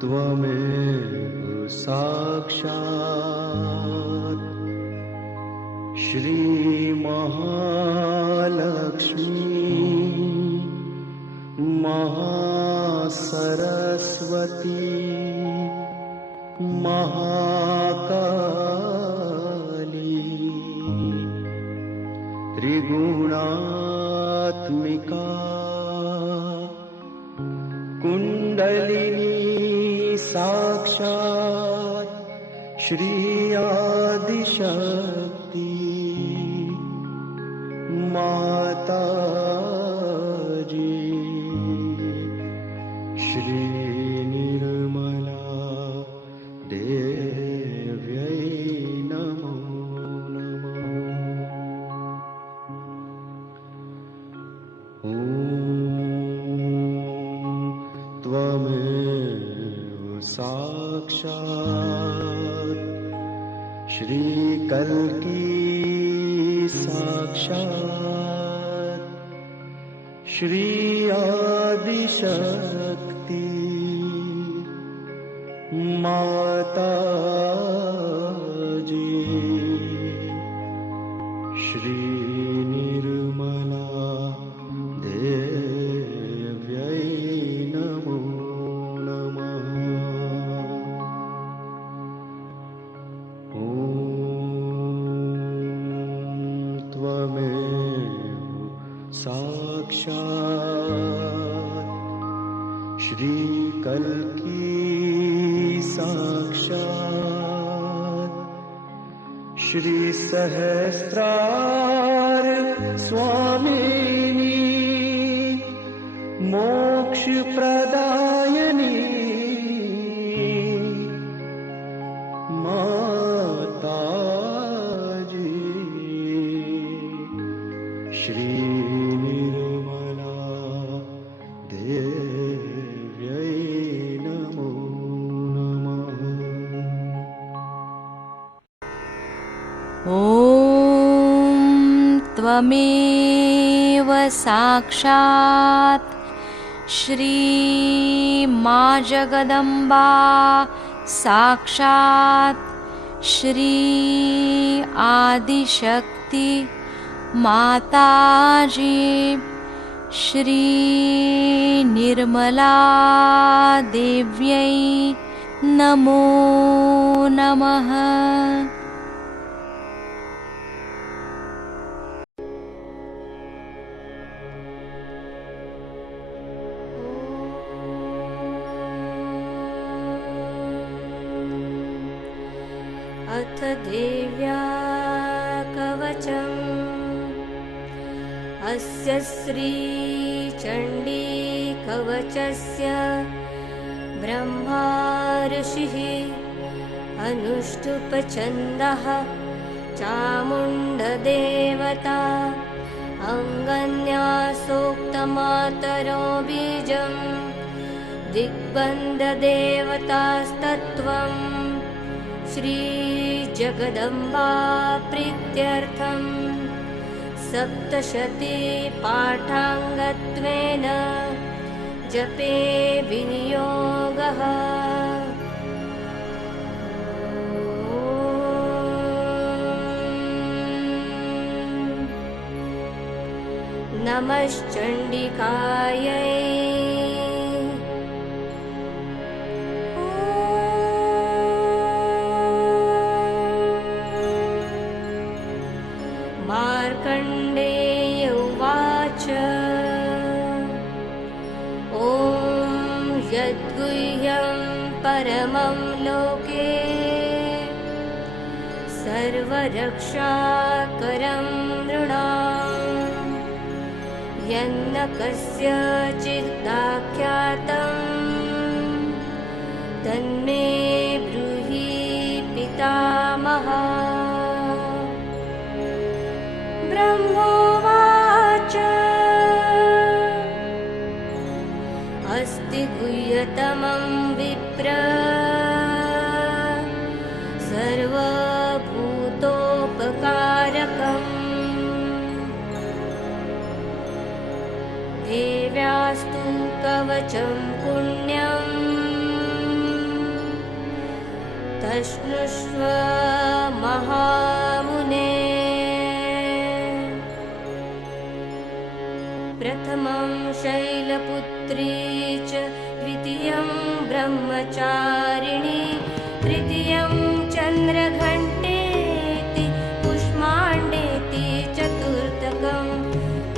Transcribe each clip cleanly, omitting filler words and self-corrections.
त्वमेव साक्षात् श्री महालक्ष्मी महासरस्वती महाकाली त्रिगुणात्मिका कुंडलिनी साक्षात् श्री आदिशक्ति माताजी श्री निर्मला देव्यै नमो नमः। ॐ त्वमेव साक्षात् श्री कल्की साक्षात् श्री आदिशक्ति माताजी श्री निर्मला देव्यै नमो नमः। ॐ त्वमेव साक्षात् श्री कल्की साक्षात् श्री सहस्रार स्वामिनी मोक्ष प्रदायिनी माताजी श्री निर्मला देव्यै नमो नमः। ॐ त्वमेव साक्षात् श्री मा जगदम्बा साक्षात् श्री आदिशक्ति माताजी श्री निर्मला देव्यै नमो नमः। अथ देव्या कवचम् अस्य श्री चण्डी कवचस्य ब्रह्मा ऋषिः अनुष्टुप्छन्दः चामुण्डदेवता अङ्गन्यासोक्तमातरो बीजम् दिग्बन्धदेवतास्तत्त्वम् श्री जगदम्बा प्रीत्यर्थम् सप्तशती पाठाङ्गत्वेन जपे विनियोगः। नमश्चण्डिकायै मार्कण्डेय उवाच ॐ यद्गुह्यं परमं लोके सर्वरक्षाकरं नृणाम् यन्न कस्यचिदाख्यातं तन्मे ब्रूहि पितामहः। ब्रह्मोवाच अस्ति गुह्यतमं विप्र तीर्थं पुण्यं तश्नुष्व महामुने। प्रथमं शैलपुत्री च द्वितीयं ब्रह्मचारिणी तृतीयं चन्द्रघण्टेति कुष्माण्डेति चतुर्थकं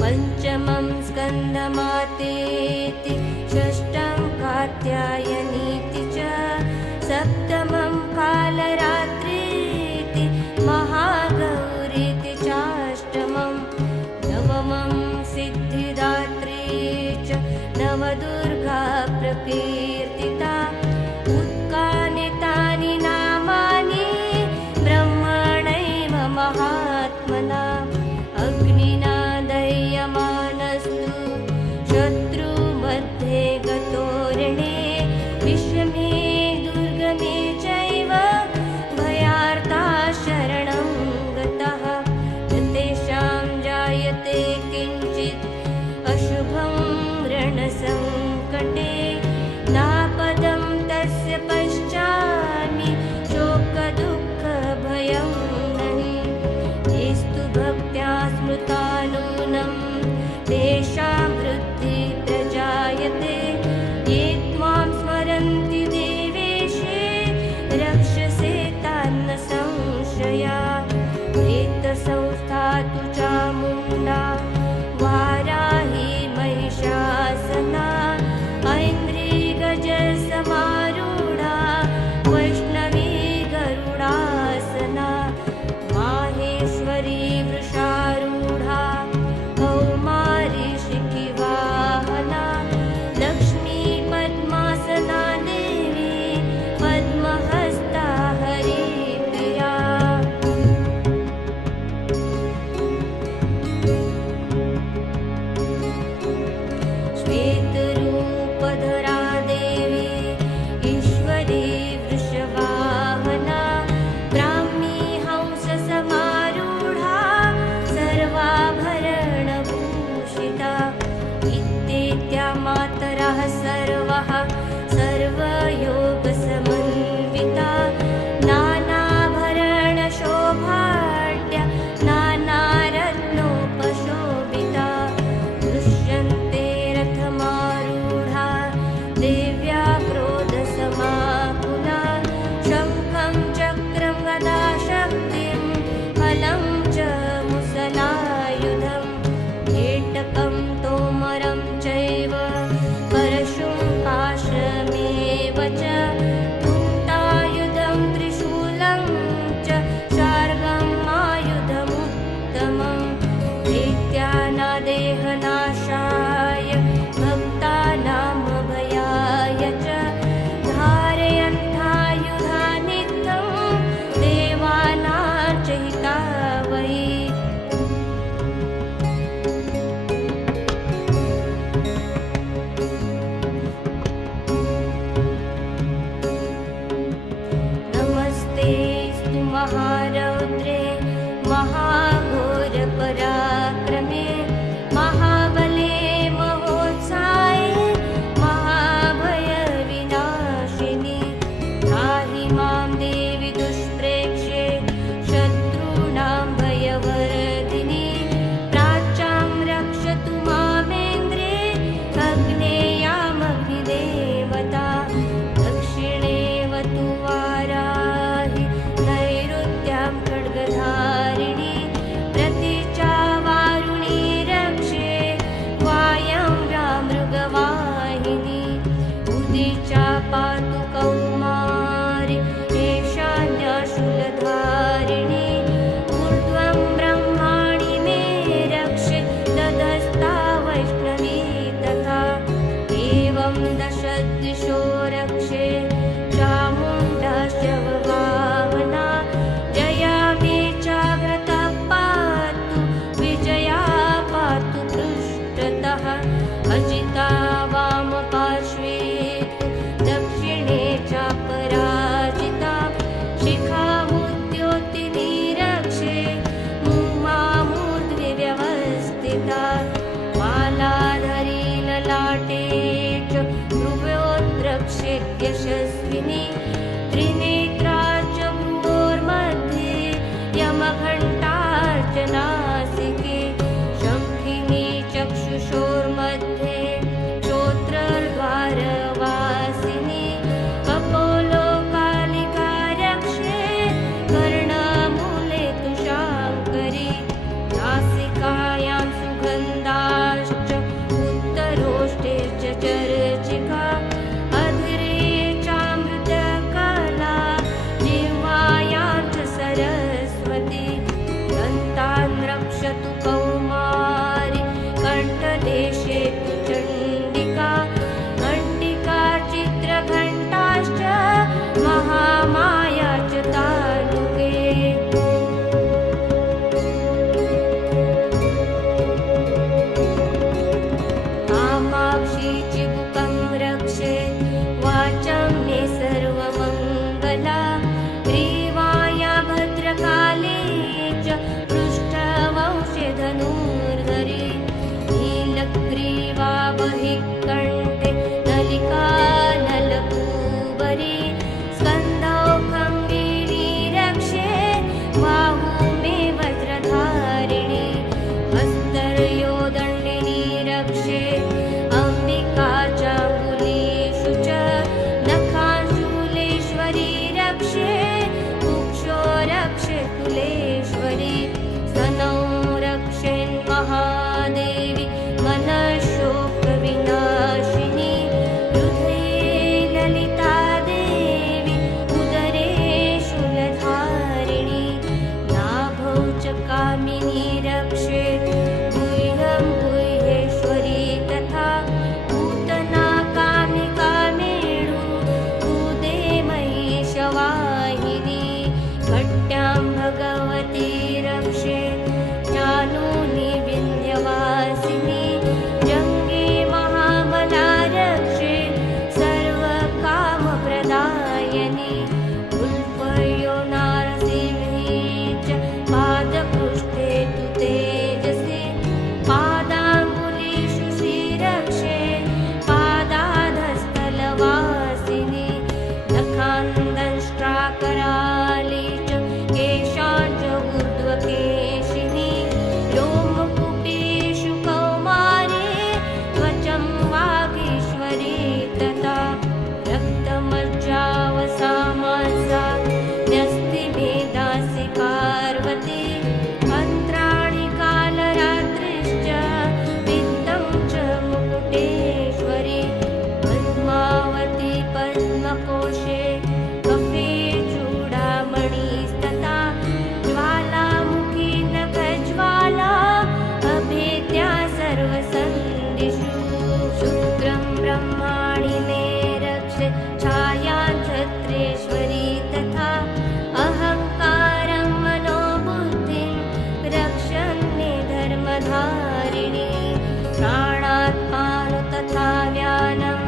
पञ्चमं स्कन्दमातेति षष्ठं कात्यायनीति च सप्तमं कालरात्रीति महागौरीति चाष्टमं नवमं सिद्धिदात्री च नवदुर्गा प्रकीर्तिता। उत्कानि तानि नामानि ब्रह्मणैव महात्मना अग्निना दह्यमानस्तु शत्रुमध्ये गतोरणे विषमे दुर्गमे चैव भयार्ता शरणं गतः न तेषां जायते किञ्चित् अशुभं रणसङ्कटे नापदं तस्य पश्चामि शोकदुःखभयं नहि येस्तु भक्त्या स्मृता नूनं तेषां वृद्धिः प्रजायते ये त्वां स्मरन्ति देवेशे रक्षसे तान्न संशया। प्रेतसंस्था तु चामुण्डा वाराही महिषासना ऐन्द्री गजसमारूढा वैष्णवी गरुडासना माहेश्वरी वृषारूढा कौमारी शिखिवाहना लक्ष्मी पद्मासना देवी पद्महस्ता हरिप्रिया। श्वेतरूपधरा देवी ईश्वरी वृषवाहना ब्राह्मी हंससमारूढा सर्वाभरणभूषिता इत्येत्या मातरः सर्वः सर्वयोगसमन्विता रक्षे कुक्षो रक्षे कुलेश्वरी स्तनौ रक्षेन्महादेवी मनःशोकविनाशिनी हृदये ललिता देवी उदरे शूलधारिणी नाभौ च कामिनी रक्षे गुह्यं गुह्येश्वरी तथा पूतना कामिकामेणु उदे महिषवाहिनी भट्ट्यां भगवती रक्षे ज्ञानूनि विन्ध्यवासिनी जङ्गे महाबला रक्षे सर्वकामप्रदायिनी उल्पयो नारसिंही च पादपृष्ठे तु तेजसे पादाङ्गुलीषु श्रीरक्षे पादाधस्थलवासिनी नखान्दंष्ट्राकराली च केशाञ्च ऊर्ध्वकेशिनी रोमकूपेषु कौमारे त्वचं वागीश्वरी तथा रक्तमज्जावसामांसा न्यस्तिमेधासि पार्वती मन्त्राणि कालरात्रिश्च वित्तं च मुकुटेश्वरी पद्मावती पद्मकोशे कफे चूडामणिस्तथा ज्वालामुखी नखज्वाला अभेद्या सर्वसन्धिषु शुक्रं ब्रह्माणि मे रक्षे छायां छत्रेश्वरी तथा अहङ्कारं मनोबुद्धिं रक्षन्ने धर्मधारिणी प्राणात्मानु तथा व्यानं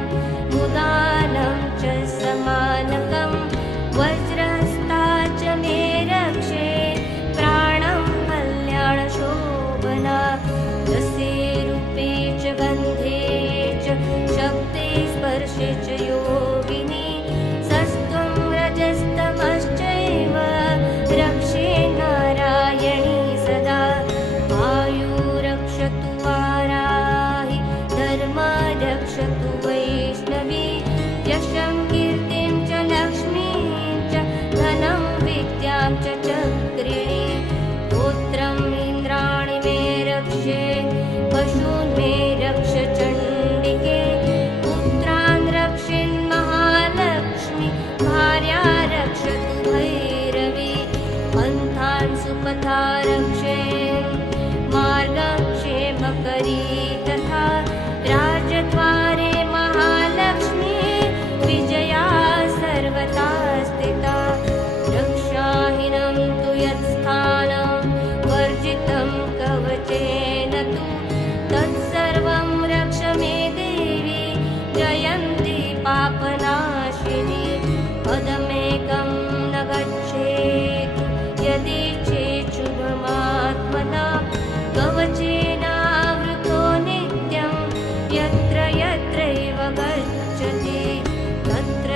मुदानं च समानकं वज्रस्ता च मे रक्षे प्राणं कल्याणशोभना रसे रूपे च गन्धे च शब्दे स्पर्शे च योगिनी सस्त्वं रजस्तमश्चैव रक्षे नारायणी सदा आयु रक्षतु वाराहि धर्म रक्षतु वैष्णवी यशं कीर्तिं च लक्ष्मीं च धनं विद्यां च चक्रिणी पुत्रम् इन्द्राणि मे रक्षे पशून् मे रक्ष चण्डिके पुत्रान् रक्षेन्महालक्ष्मी भार्या रक्षतु भैरवी पन्थान् सुपथा रक्षेन् मार्गक्षेमकरी तथा राजद्वारे महालक्ष्मी विजया सर्वथा स्थिता रक्षाहीनं तु यत्स्थानं वर्जितं कवचेन तु तत्सर्वं रक्ष मे देवी जयन्ती पापनाशिनी पदमेकं न गच्छेत् यदि चेत् शुभमात्मना कवचेनावृतो नित्यं यत्र यत्रैव गच्छति तत्र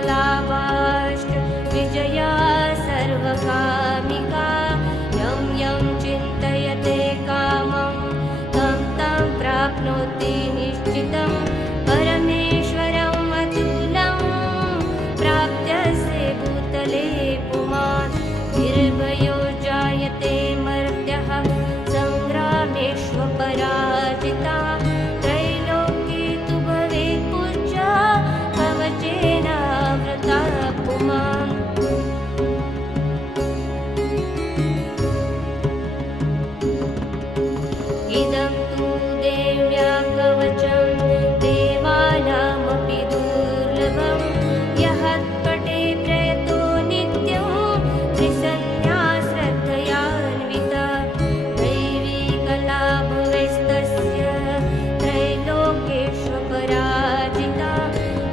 तत्रार्थलाभाश्च विजया सर्वकामिका यं यं चिन्तयते कामं तं तं प्राप्नोति निश्चितं परमेश्वरम् अतुलं प्राप्त्यसे भूतले पुमान् निर्भयो जायते मर्त्यः सङ्ग्रामेष्वपराजिता त्रैलोक्ये तु भवेत् पूज्या कवचेनावृता पुमान् इदं तु देव्या कवचं देवानामपि दुर्लभं यः पठे प्रयतो नित्यं त्रिसन्ध्या श्रद्धयान्विता दैवी कला भवेस्तस्य त्रैलोक्येष्वपराजिता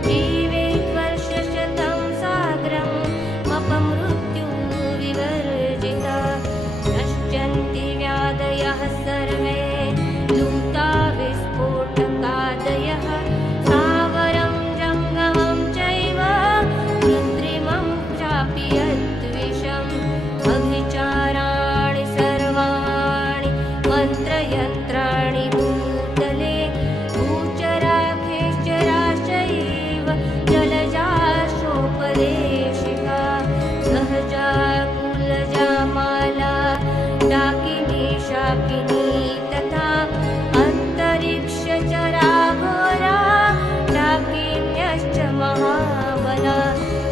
जीवेत् वर्षशतं साग्रं अपमृत्युविवर्जिता नश्यन्ति व्याधयः सर्वे लूता विस्फोटकादयः स्थावरं जङ्गमं चैव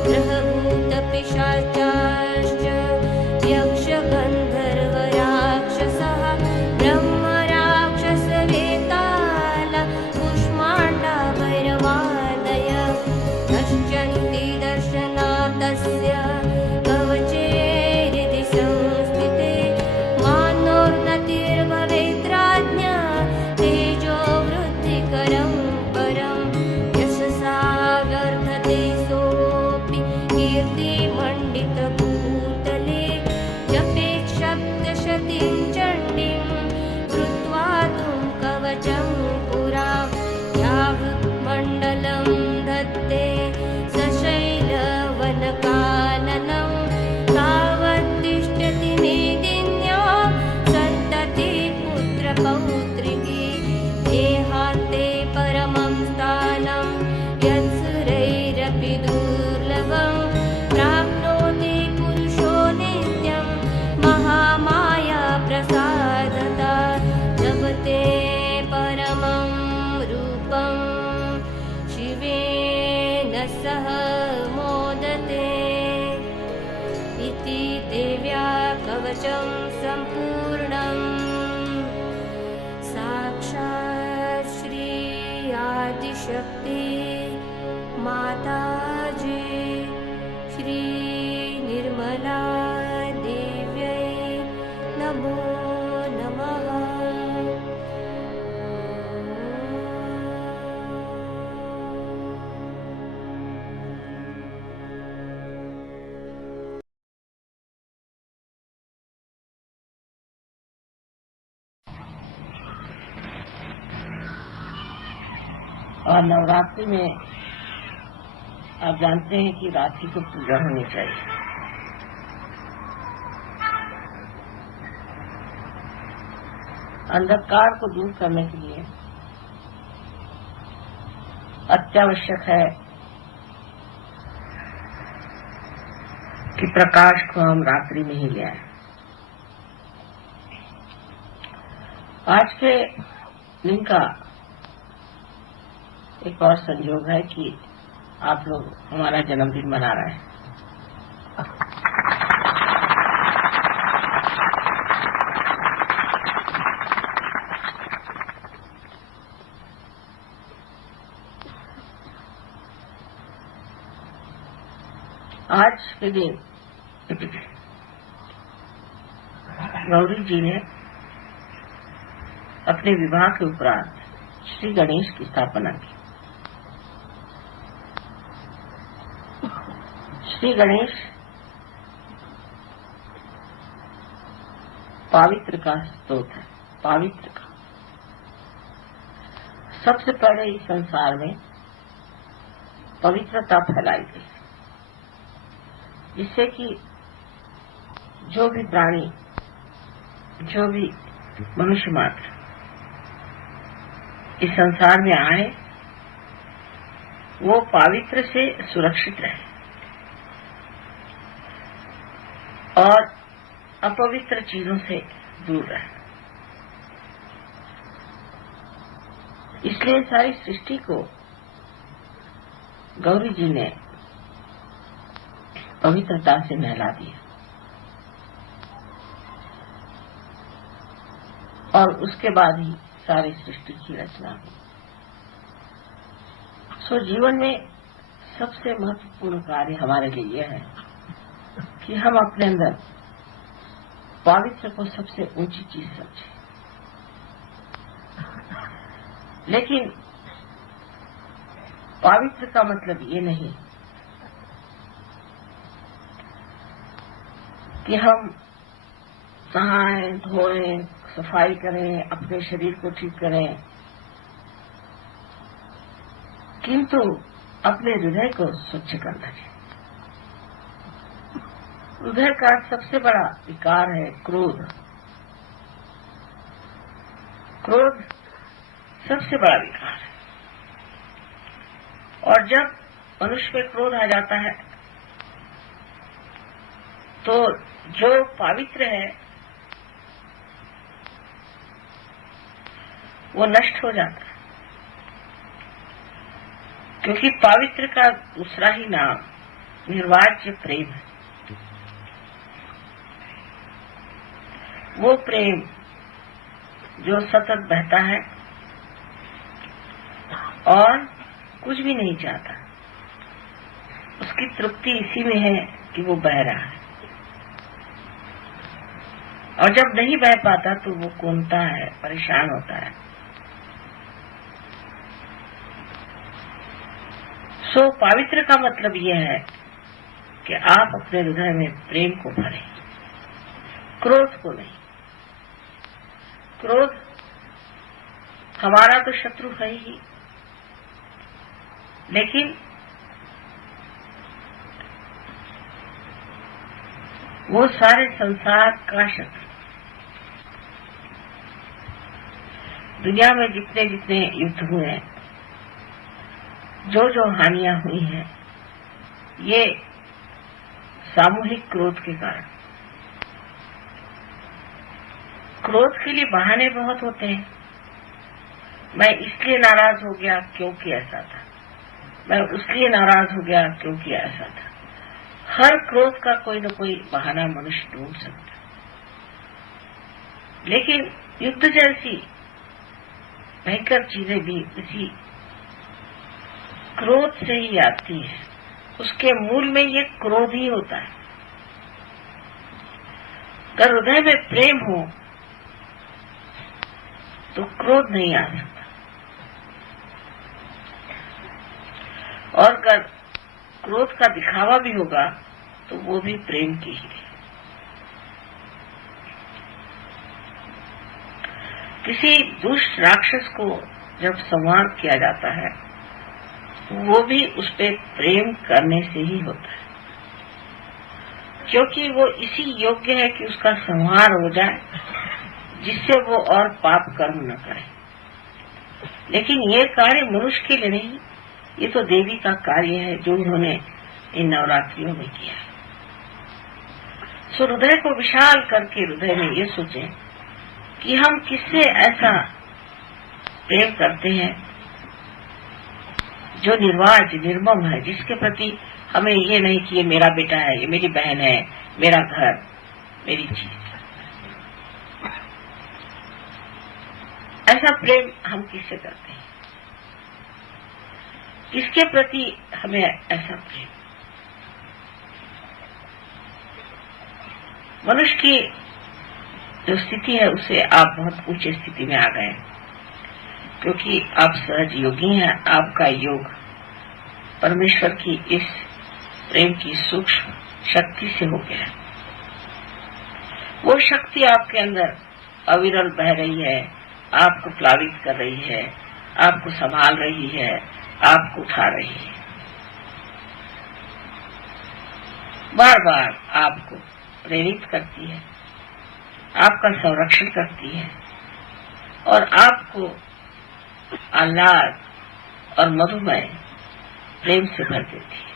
ग्रहभूतपिशाचाश्च यक्षगन्धर्वराक्षसः ब्रह्मराक्षसवेताल कुष्माण्डा भैरवादय नश्यन्ति दर्शनात् तस्य कवचेरिति संस्थिते मानोन्नतिर्भवेद्राज्ञा तेजो वृद्धिकरं परं यशसा वर्धते सोऽपि कीर्तिमण्डितभूतले जपेत् सप्तशतीं चण्डीं कृत्वा तुं कवचं पुरा यावृत्मण्डलं धत्ते सशैलवनकाननं तावत्तिष्ठति मेदिन्या सन्तति पुत्रपौत्रिकी देहान्ते परमं स्थानं यत्सुरैरपि दुर्लभं प्राप्नोति पुरुषो नित्यं महामाया प्रसादता लभते परमं रूपं शिवेन सह मोदते इति देव्या कवचं सम्पूर्णम् साक्षात् श्री आदिशक्ति माताजी श्री निर्मला देव्यै नमो नमः। और नवरात्रि में आप जानते हैं कि रात्रि को पूजा होनी चाहिए। अंधकार को दूर करने के लिए अत्यावश्यक है कि प्रकाश को हम रात्रि में ही ले आए। आज के दिन का एक और संयोग है कि आप लोग हमारा जन्मदिन मना रहे हैं। आज के दिन गौरी जी ने अपने विवाह के उपरांत श्री गणेश की स्थापना की। श्री गणेश पवित्र का स्तोत्र है, पवित्र का। सबसे पहले इस संसार में पवित्रता फैलाई गई, जिससे कि जो भी प्राणी, जो भी मनुष्य मात्र इस संसार में आए वो पवित्र से सुरक्षित रहे और अपवित्र चीजों से दूर रहे। इसलिए सारी सृष्टि को गौरी जी ने पवित्रता से नहला दिया और उसके बाद ही सारी सृष्टि की रचना हुई। सो जीवन में सबसे महत्वपूर्ण कार्य हमारे लिए यह है कि हम अपने अंदर पवित्र को सबसे ऊंची चीज समझें। लेकिन पवित्र का मतलब ये नहीं कि हम नहाएं, धोएं, सफाई करें, अपने शरीर को ठीक करें, किंतु अपने हृदय को स्वच्छ करना चाहिए। हृदय का सबसे बड़ा विकार है क्रोध। क्रोध सबसे बड़ा विकार है और जब मनुष्य में क्रोध आ जाता है तो जो पवित्र है वो नष्ट हो जाता है, क्योंकि पवित्र का दूसरा ही नाम निर्वाज्य प्रेम है। वो प्रेम जो सतत बहता है और कुछ भी नहीं चाहता, उसकी तृप्ति इसी में है कि वो बह रहा है, और जब नहीं बह पाता तो वो कूदता है, परेशान होता है। सो पवित्र का मतलब यह है कि आप अपने हृदय में प्रेम को भरें, क्रोध को नहीं। क्रोध हमारा तो शत्रु है ही, लेकिन वो सारे संसार का शत्रु। दुनिया में जितने जितने युद्ध हुए हैं, जो जो हानियां हुई हैं, ये सामूहिक क्रोध के कारण। क्रोध के लिए बहाने बहुत होते हैं। मैं इसलिए नाराज हो गया क्योंकि ऐसा था, मैं उसलिए नाराज हो गया क्योंकि ऐसा था। हर क्रोध का कोई न कोई बहाना मनुष्य ढूंढ सकता है, लेकिन युद्ध जैसी भयंकर चीजें भी इसी क्रोध से ही आती है। उसके मूल में ये क्रोध ही होता है। अगर हृदय में प्रेम हो तो क्रोध नहीं आ सकता, और अगर क्रोध का दिखावा भी होगा तो वो भी प्रेम की ही है। किसी दुष्ट राक्षस को जब संहार किया जाता है, वो भी उस पे प्रेम करने से ही होता है, क्योंकि वो इसी योग्य है कि उसका संहार हो जाए, जिससे वो और पाप कर्म न करे। लेकिन ये कार्य मनुष्य के लिए नहीं, ये तो देवी का कार्य है जो उन्होंने इन नवरात्रियों में किया है। सो हृदय को विशाल करके हृदय में ये सोचें कि हम किससे ऐसा प्रेम करते हैं जो निर्वाज निर्मम है, जिसके प्रति हमें ये नहीं कि ये मेरा बेटा है, ये मेरी बहन है, मेरा घर, मेरी चीज। ऐसा प्रेम हम किससे करते हैं? किसके प्रति हमें ऐसा प्रेम? मनुष्य की जो स्थिति है उससे आप बहुत ऊंची स्थिति में आ गए, क्योंकि आप सहज योगी हैं। आपका योग परमेश्वर की इस प्रेम की सूक्ष्म शक्ति से हो गया है। वो शक्ति आपके अंदर अविरल बह रही है, आपको प्लावित कर रही है, आपको संभाल रही है, आपको उठा रही है, बार बार आपको प्रेरित करती है, आपका संरक्षण करती है और आपको आह्लाद और मधुमय प्रेम से भर देती है।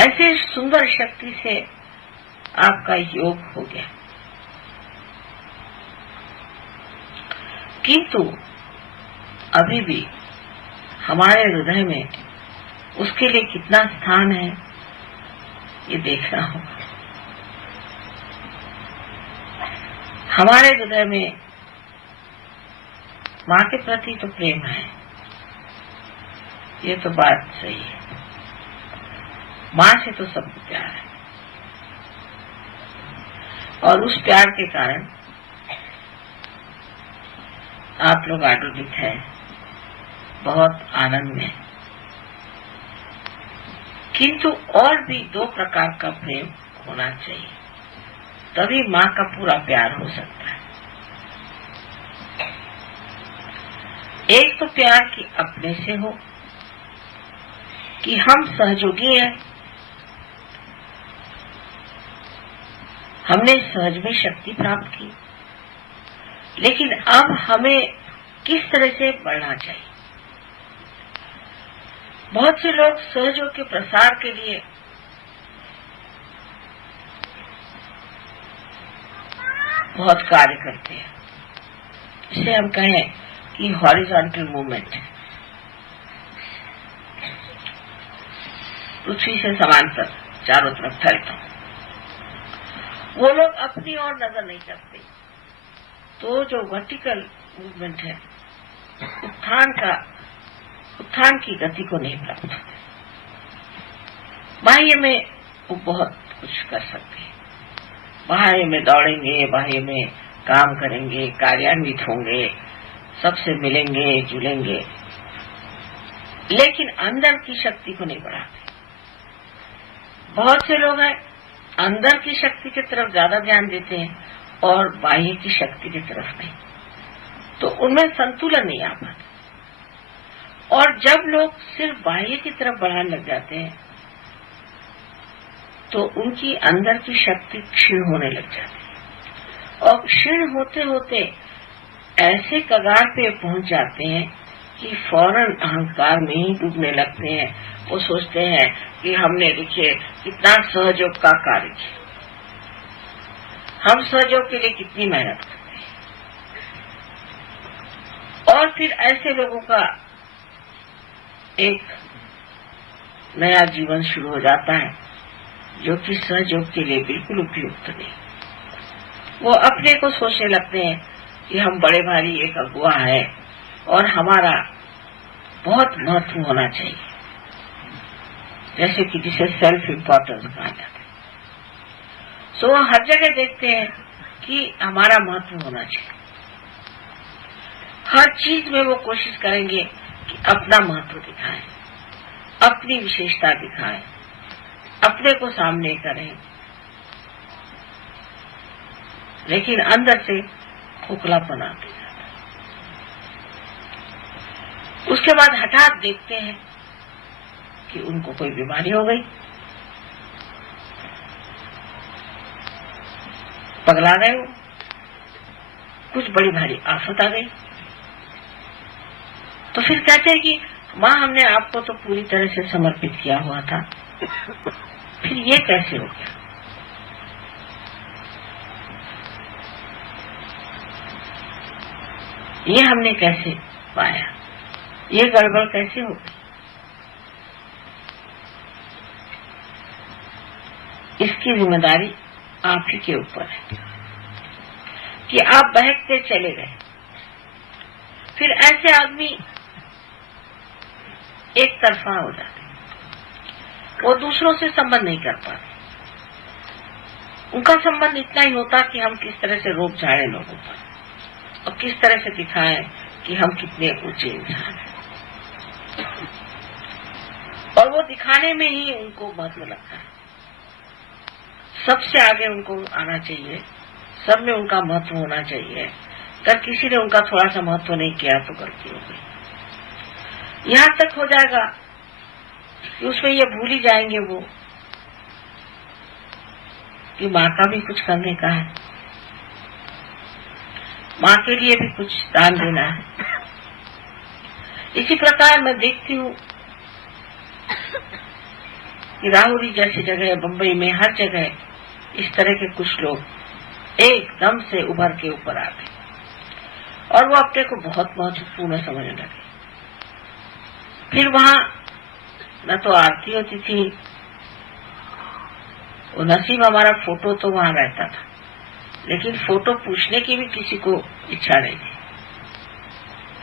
ऐसे सुंदर शक्ति से आपका योग हो गया। किंतु अभी भी हमारे हृदय में उसके लिए कितना स्थान है, ये देखना होगा। हमारे हृदय में माँ के प्रति तो प्रेम है, ये तो बात सही है। माँ से तो सबको प्यार है, और उस प्यार के कारण आप लोग आनंदित हैं, बहुत आनंद में। किंतु और भी दो प्रकार का प्रेम होना चाहिए, तभी माँ का पूरा प्यार हो सकता है। एक तो प्यार की अपने से हो कि हम सहयोगी हैं, हमने सहज में शक्ति प्राप्त की, लेकिन अब हमें किस तरह से बढ़ना चाहिए। बहुत से लोग सहयोग के प्रसार के लिए बहुत कार्य करते हैं, इसे हम कहें कि हॉरिजॉन्टल मूवमेंट। पृथ्वी से समांतर चारों तरफ फैलता हूं। वो लोग अपनी ओर नजर नहीं करते। तो जो वर्टिकल मूवमेंट है, उत्थान की गति को नहीं प्राप्त होते। बाह्य में वो बहुत कुछ कर सकते हैं, बाह्य में दौड़ेंगे, बाह्य में काम करेंगे, कार्यान्वित होंगे, सबसे मिलेंगे जुलेंगे, लेकिन अंदर की शक्ति को नहीं बढ़ाते। बहुत से लोग हैं अंदर की शक्ति की तरफ ज्यादा ध्यान देते हैं और बाह्य की शक्ति की तरफ नहीं, तो उनमें संतुलन नहीं आ पाता। और जब लोग सिर्फ बाह्य की तरफ बढ़ाने लग जाते हैं तो उनकी अंदर की शक्ति क्षीण होने लग जाती है, और क्षीण होते होते ऐसे कगार पे पहुंच जाते हैं कि फौरन अहंकार में ही डूबने लगते हैं। वो सोचते हैं कि हमने देखिए कितना सहयोग का कार्य किया, हम सहयोग के लिए कितनी मेहनत करते हैं। और फिर ऐसे लोगों का एक नया जीवन शुरू हो जाता है जो कि सहयोग के लिए बिल्कुल उपयुक्त नहीं। वो अपने को सोचने लगते हैं कि हम बड़े भारी एक अगुवा है और हमारा बहुत महत्व होना चाहिए, जैसे कि जिसे सेल्फ इम्पोर्टेंस कहा जाता है। सो वो हर जगह देखते हैं कि हमारा महत्व होना चाहिए। हर चीज में वो कोशिश करेंगे कि अपना महत्व दिखाएं, अपनी विशेषता दिखाएं, अपने को सामने करें, लेकिन अंदर से खोखलापन आते जाता है। उसके बाद हठात देखते हैं कि उनको कोई बीमारी हो गई, पगला गए, वो कुछ बड़ी भारी आफत आ गई। तो फिर कहते हैं कि माँ हमने आपको तो पूरी तरह से समर्पित किया हुआ था, फिर ये कैसे हो गया? ये हमने कैसे पाया? ये गड़बड़ कैसे हो गई? इसकी जिम्मेदारी आप ही के ऊपर है कि आप बहकते चले गए। फिर ऐसे आदमी एक तरफा हो जाते, वो दूसरों से संबंध नहीं कर पाते। उनका संबंध इतना ही होता कि हम किस तरह से रोक झाड़े लोगों पर और किस तरह से दिखाएं कि हम कितने ऊंचे इंसान हैं। और वो दिखाने में ही उनको महत्व लगता है। सबसे आगे उनको आना चाहिए, सब में उनका महत्व होना चाहिए। अगर किसी ने उनका थोड़ा सा महत्व नहीं किया तो गलती हो गई। यहां तक हो जाएगा कि उसमें ये भूल ही जाएंगे वो कि माँ का भी कुछ करने का है, माँ के लिए भी कुछ दान देना है। इसी प्रकार मैं देखती हूँ कि राहुरी जैसी जगह, बंबई में हर जगह इस तरह के कुछ लोग एकदम से उभर के ऊपर आ गए और वो अपने को बहुत महत्वपूर्ण समझने लगे। फिर वहां न तो आरती होती थी, वो नसीब हमारा फोटो तो वहां रहता था, लेकिन फोटो पूछने की भी किसी को इच्छा नहीं थी।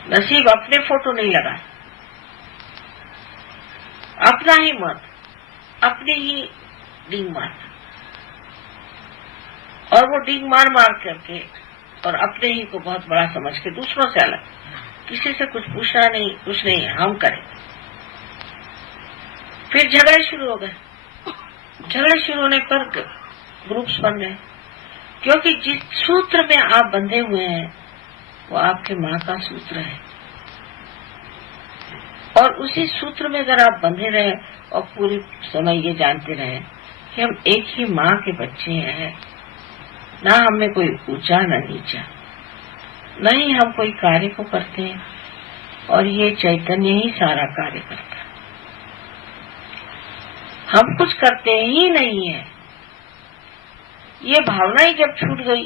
नसीब अपने फोटो नहीं लगा, अपना ही मत, अपने ही डींग मार, और वो डींग मार मार करके और अपने ही को बहुत बड़ा समझ के दूसरों से अलग, किसी से कुछ पूछना नहीं, कुछ नहीं है, हम करें। फिर झगड़े शुरू हो गए। झगड़े शुरू होने पर ग्रुप्स बन गए, क्योंकि जिस सूत्र में आप बंधे हुए हैं वो आपके माँ का सूत्र है, और उसी सूत्र में अगर आप बंधे रहे और पूरी समय ये जानते रहे कि हम एक ही माँ के बच्चे हैं, ना हमें कोई ऊंचा न नीचा, न ही हम कोई कार्य को करते हैं और ये चैतन्य ही सारा कार्य करता है, हम कुछ करते ही नहीं है। ये भावना ही जब छूट गई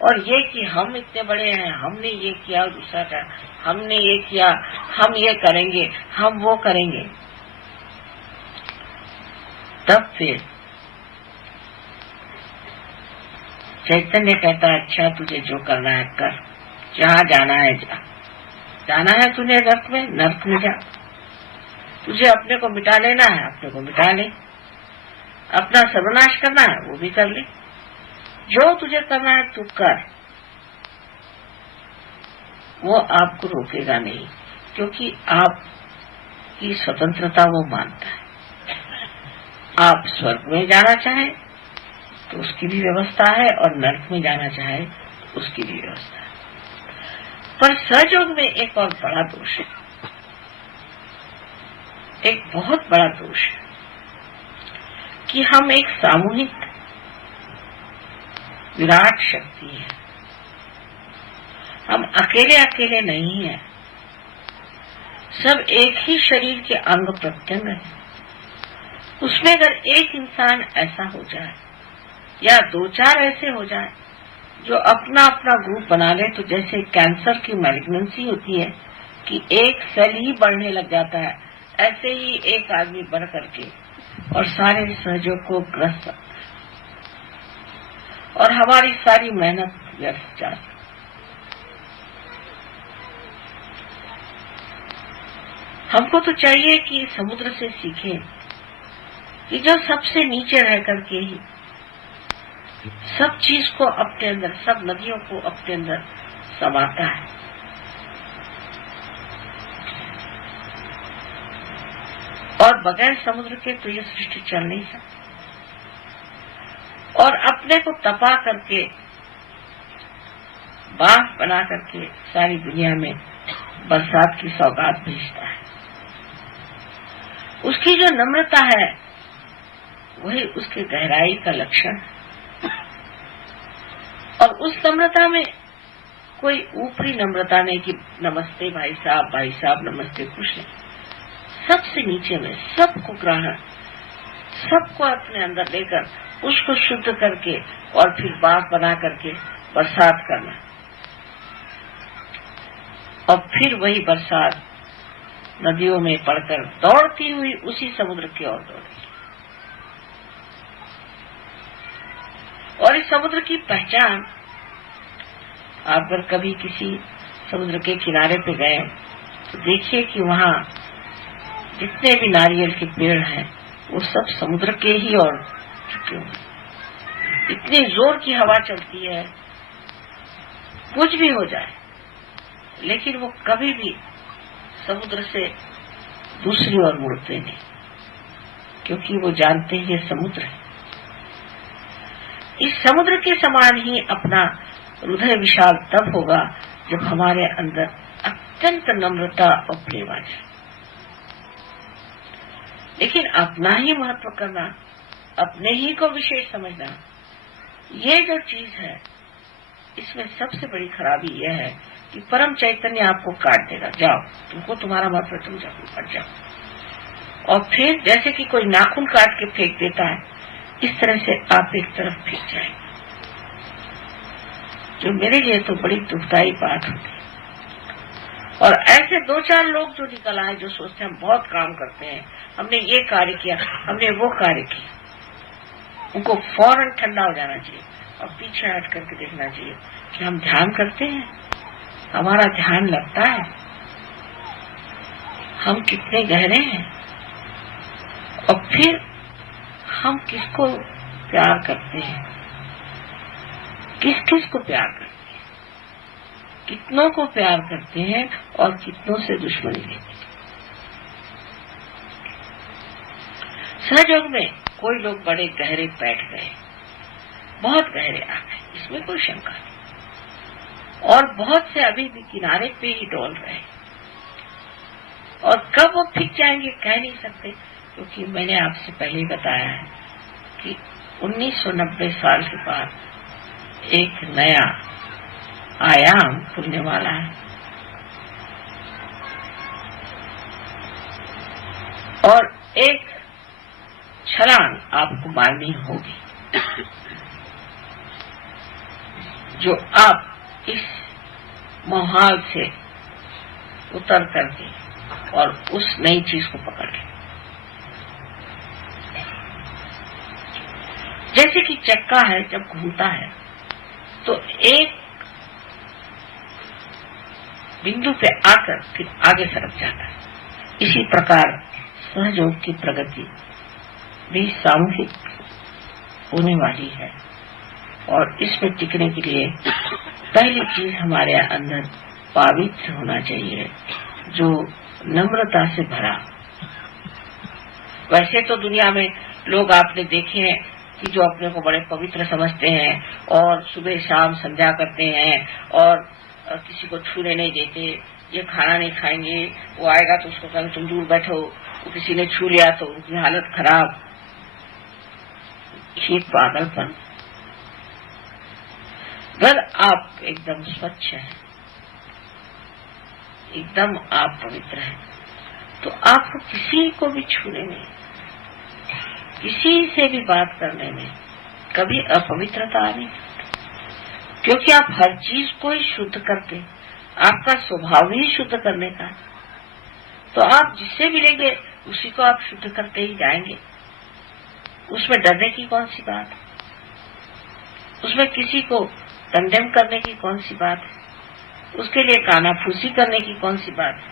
और ये कि हम इतने बड़े हैं, हमने ये किया, दूसरा क्या, हमने ये किया, हम ये करेंगे, हम वो करेंगे, तब फिर चैतन्य कहता है अच्छा तुझे जो करना है कर, जहाँ जाना है जा, जाना है तूने नर्क में जा, तुझे अपने को मिटा लेना है अपने को मिटा ले, अपना सर्वनाश करना है वो भी कर ले, जो तुझे करना है तू कर, वो आपको रोकेगा नहीं, क्योंकि आपकी स्वतंत्रता वो मानता है। आप स्वर्ग में जाना चाहें तो उसकी भी व्यवस्था है, और नरक में जाना चाहे तो उसकी भी व्यवस्था है। पर सहयोग में एक और बड़ा दोष है, एक बहुत बड़ा दोष है कि हम एक सामूहिक विराट शक्ति है, हम अकेले अकेले नहीं है, सब एक ही शरीर के अंग प्रत्यंग है। उसमें अगर एक इंसान ऐसा हो जाए या दो चार ऐसे हो जाए जो अपना अपना ग्रुप बना ले, तो जैसे कैंसर की मैलिग्नेंसी होती है कि एक सेल ही बढ़ने लग जाता है, ऐसे ही एक आदमी बढ़ करके और सारे सहयोग को ग्रस्त, और हमारी सारी मेहनत व्यर्थ जाती। हमको तो चाहिए कि समुद्र से सीखें कि जो सबसे नीचे रह करके ही सब चीज को अपने अंदर, सब नदियों को अपने अंदर समाता है, और बगैर समुद्र के तो ये सृष्टि चल नहीं सकती। और अपने को तपा करके बांस बना करके सारी दुनिया में बरसात की सौगात भेजता है। उसकी जो नम्रता है वही उसके गहराई का लक्षण है, और उस नम्रता में कोई ऊपरी नम्रता नहीं कि नमस्ते भाई साहब नमस्ते, कुछ नहीं। सबसे नीचे में सबको ग्रहण, सबको अपने अंदर लेकर उसको शुद्ध करके और फिर बांस बना करके बरसात करना, और फिर वही बरसात नदियों में पड़कर दौड़ती हुई उसी समुद्र की ओर दौड़ेगी। और इस समुद्र की पहचान, आप अगर कभी किसी समुद्र के किनारे पे गए तो देखिए कि वहाँ जितने भी नारियल के पेड़ हैं वो सब समुद्र के ही ओर झुके हुए। इतनी जोर की हवा चलती है, कुछ भी हो जाए, लेकिन वो कभी भी समुद्र से दूसरी ओर मुड़ते नहीं, क्योंकि वो जानते हैं ये समुद्र है। इस समुद्र के समान ही अपना हृदय विशाल तब होगा जब हमारे अंदर अत्यंत नम्रता और प्रेम आ जाए। लेकिन अपना ही महत्व करना, अपने ही को विशेष समझना, ये जो चीज है इसमें सबसे बड़ी खराबी यह है कि परम चैतन्य आपको काट देगा, जाओ तुमको तुम्हारा महत्व, तुम जाओ हट जाओ। और फिर जैसे कि कोई नाखून काट के फेंक देता है, इस तरह से आप एक तरफ फेंक जाएंगे, जो मेरे लिए तो बड़ी दुखदायी बात होती है। और ऐसे दो चार लोग जो निकल आए जो सोचते हैं हम बहुत काम करते हैं, हमने ये कार्य किया, हमने वो कार्य किया, उनको फौरन ठंडा हो जाना चाहिए और पीछे हट करके देखना चाहिए कि हम ध्यान करते हैं, हमारा ध्यान लगता है, हम कितने गहरे हैं, और फिर हम किसको प्यार करते हैं, किस किस को प्यार करते हैं, कितनों को प्यार करते हैं और कितनों से दुश्मनी लेते हैं। सहयोग में कोई लोग बड़े गहरे बैठ गए, बहुत गहरे आ गए, इसमें कोई शंका नहीं, और बहुत से अभी भी किनारे पे ही डोल रहे, और कब वो फिर जाएंगे कह नहीं सकते, क्योंकि मैंने आपसे पहले ही बताया है कि 1990 साल के बाद एक नया आयाम खुलने वाला है, और एक छलांग आपको मारनी होगी, जो आप इस माहौल से उतर करके और उस नई चीज को पकड़ लें। जैसे कि चक्का है, जब घूमता है तो एक बिंदु पे आकर फिर आगे सरक जाता है। इसी प्रकार सहयोग की प्रगति भी सामूहिक होने वाली है, और इसमें टिकने के लिए पहली चीज हमारे अंदर पावित्र होना चाहिए, जो नम्रता से भरा। वैसे तो दुनिया में लोग आपने देखे हैं कि जो अपने को बड़े पवित्र समझते हैं और सुबह शाम संध्या करते हैं और किसी को छूने नहीं देते, ये खाना नहीं खाएंगे, वो आएगा तो उसको कहेंगे तुम दूर बैठो, वो किसी ने छू लिया तो उनकी हालत खराब। ये पागलपन। अगर आप एकदम स्वच्छ हैं, एकदम आप पवित्र हैं, तो आपको किसी को भी छूने में, किसी से भी बात करने में कभी अपवित्रता नहीं, क्योंकि आप हर चीज को ही शुद्ध करते, आपका स्वभाव ही शुद्ध करने का। तो आप जिससे मिलेंगे उसी को आप शुद्ध करते ही जाएंगे। उसमें डरने की कौन सी बात है, उसमें किसी को कंडेम करने की कौन सी बात है, उसके लिए कानाफूसी करने की कौन सी बात है।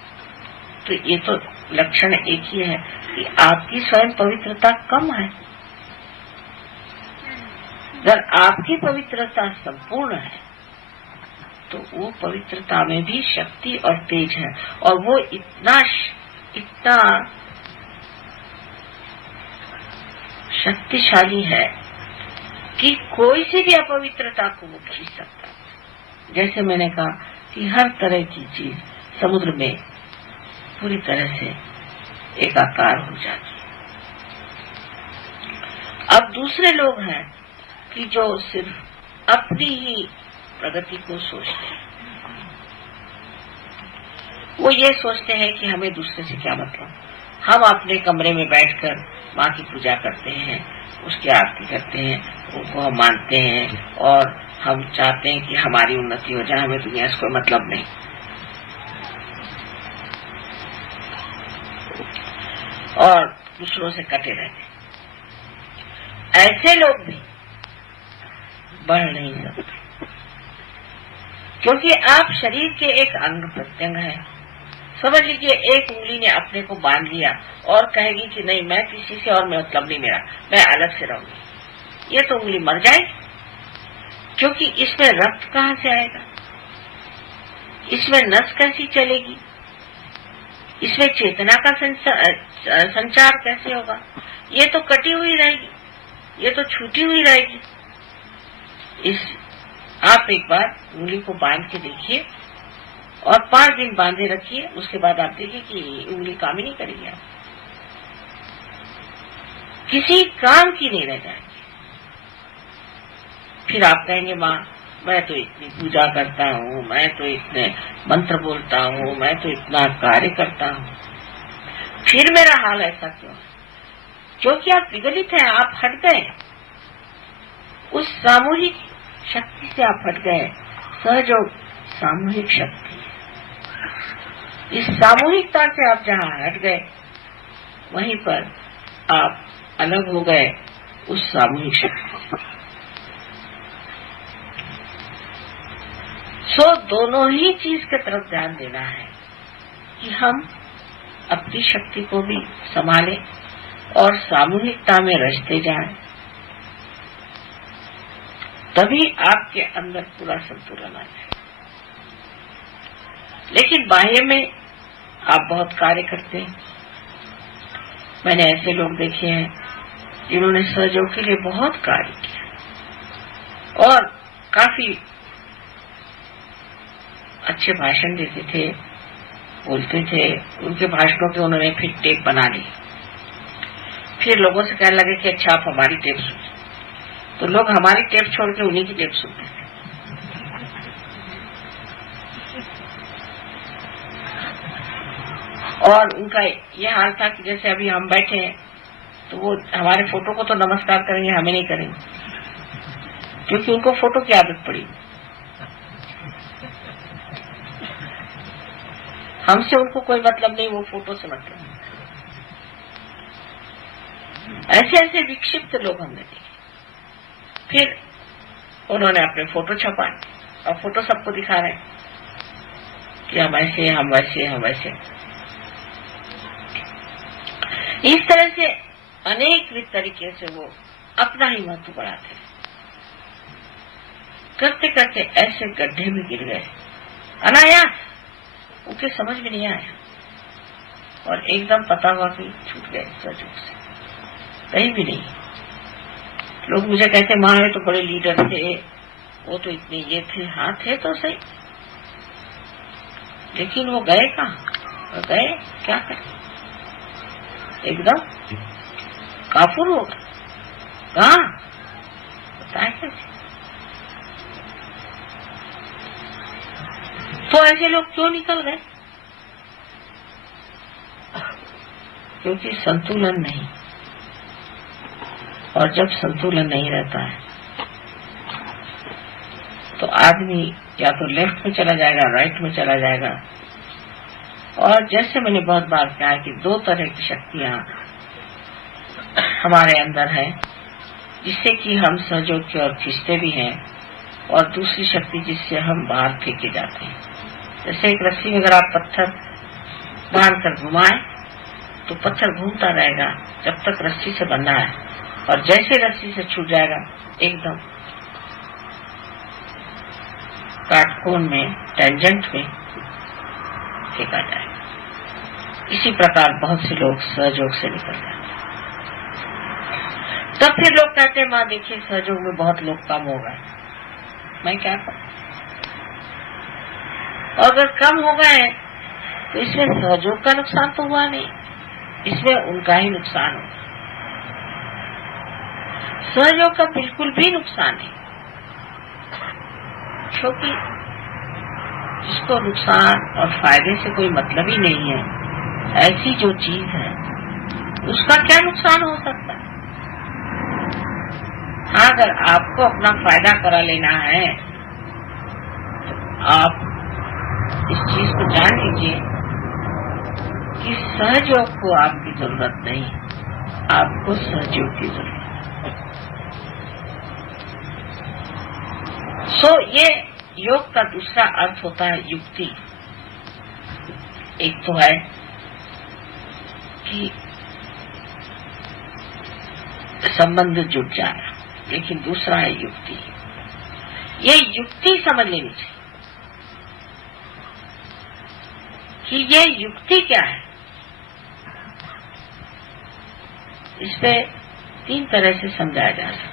तो ये तो लक्षण एक ही है कि आपकी स्वयं पवित्रता कम है। अगर आपकी पवित्रता संपूर्ण है तो वो पवित्रता में भी शक्ति और तेज है, और वो इतना शक्तिशाली है कि कोई से भी अपवित्रता को वो खींच सकता है। जैसे मैंने कहा कि हर तरह की चीज समुद्र में पूरी तरह से एकाकार हो जाती है। अब दूसरे लोग हैं कि जो सिर्फ अपनी ही प्रगति को सोचते हैं। वो ये सोचते हैं कि हमें दूसरे से क्या मतलब, हम अपने कमरे में बैठकर माँ की पूजा करते हैं, उसकी आरती करते हैं, उनको हम मानते हैं और हम चाहते हैं कि हमारी उन्नति हो जाए, हमें दुनिया से कोई मतलब नहीं। और दूसरों से कटे रहते। ऐसे लोग भी बढ़ नहीं सकते, क्योंकि आप शरीर के एक अंग प्रत्यंग है। समझ लीजिए एक उंगली ने अपने को बांध लिया और कहेगी कि नहीं मैं किसी से और मतलब नहीं मेरा, मैं अलग से रहूंगी, ये तो उंगली मर जाएगी, क्योंकि इसमें रक्त कहाँ से आएगा, इसमें नस कैसी चलेगी, इसमें चेतना का संचार कैसे होगा। ये तो कटी हुई रहेगी, ये तो छूटी हुई रहेगी। आप एक बार उंगली को बांध के देखिए और 5 दिन बांधे रखिए, उसके बाद आप देखिए कि उंगली काम ही नहीं करेगी, आप किसी काम की नहीं रह जाएगी। फिर आप कहेंगे माँ मैं तो इतनी पूजा करता हूँ, मैं तो इतने मंत्र बोलता हूँ, मैं तो इतना कार्य करता हूँ, फिर मेरा हाल ऐसा क्यों है? क्योंकि आप विगलित हैं, आप हट गए, उस सामूहिक शक्ति से आप हट गए। सहयोग सामूहिक शक्ति है। इस सामूहिकता से आप जहाँ हट गए वहीं पर आप अलग हो गए उस सामूहिक शक्ति से। सो दोनों ही चीज की तरफ ध्यान देना है कि हम अपनी शक्ति को भी संभालें और सामूहिकता में रचते जाएं, तभी आपके अंदर पूरा संतुलन आ जाए। लेकिन बाह्य में आप बहुत कार्य करते हैं। मैंने ऐसे लोग देखे हैं जिन्होंने सहयोग के लिए बहुत कार्य किया और काफी अच्छे भाषण देते थे, बोलते थे। उनके भाषणों के उन्होंने फिर टेप बना ली। फिर लोगों से कहने लगे कि अच्छा आप हमारी टेप सुनिए, तो लोग हमारी टेप छोड़ के उन्हीं की टेप सुनते थे। और उनका ये हाल था कि जैसे अभी हम बैठे हैं तो वो हमारे फोटो को तो नमस्कार करेंगे, हमें नहीं करेंगे, क्योंकि उनको फोटो की आदत पड़ी। हमसे उनको कोई मतलब नहीं, वो फोटो से मतलब नहीं। ऐसे ऐसे विक्षिप्त लोग हमने देखे। फिर उन्होंने अपने फोटो छपाए और फोटो सबको दिखा रहे हैं कि हम ऐसे, हम वैसे, हम वैसे। इस तरह से अनेक तरीके से वो अपना ही महत्व बढ़ाते, करते करते ऐसे गड्ढे में गिर गए अनायास, उनके समझ में नहीं आया और एकदम पता हुआ कि छूट गए सहयोग से, कहीं भी नहीं। लोग मुझे कहते माँ तो बड़े लीडर थे, वो तो इतने ये थे, हाँ थे तो सही, लेकिन वो गए कहाँ? गए क्या करें, एकदम काफुर हो गए। कहाँ बताए कैसे? तो ऐसे लोग क्यों निकल गए? क्योंकि संतुलन नहीं, और जब संतुलन नहीं रहता है तो आदमी या तो लेफ्ट में चला जाएगा, राइट में चला जाएगा। और जैसे मैंने बहुत बार कहा है कि दो तरह की शक्तियां हमारे अंदर है, जिससे कि हम सहयोग की ओर खींचते भी हैं, और दूसरी शक्ति जिससे हम बाहर फेंके जाते हैं। जैसे एक रस्सी में अगर आप पत्थर बांध कर घुमाए तो पत्थर घूमता रहेगा जब तक रस्सी से बंधा है, और जैसे रस्सी से छूट जाएगा एकदम काटकोण में, टेंजेंट में फेंका जाएगा। इसी प्रकार बहुत से लोग सहयोग से निकल जाते हैं। तब फिर लोग कहते हैं माँ देखिए सहयोग में बहुत लोग कम हो गए। मैं क्या करूं? अगर कम हो गए तो इसमें सहयोग का नुकसान तो हुआ नहीं, इसमें उनका ही नुकसान होगा। सहयोग का बिल्कुल भी नुकसान नहीं, क्योंकि जिसको नुकसान और फायदे से कोई मतलब ही नहीं है, ऐसी जो चीज है उसका क्या नुकसान हो सकता है? हाँ, अगर आपको अपना फायदा करा लेना है तो आप इस चीज को जान लीजिए कि सहयोग को आपकी जरूरत नहीं, आपको सहयोग की जरूरत है। सो ये योग का दूसरा अर्थ होता है युक्ति। एक तो है कि संबंध जुट जाना, लेकिन दूसरा है युक्ति। ये युक्ति समझ लेनी चाहिए कि ये युक्ति क्या है। इस पे तीन तरह से समझाया जा सकता है।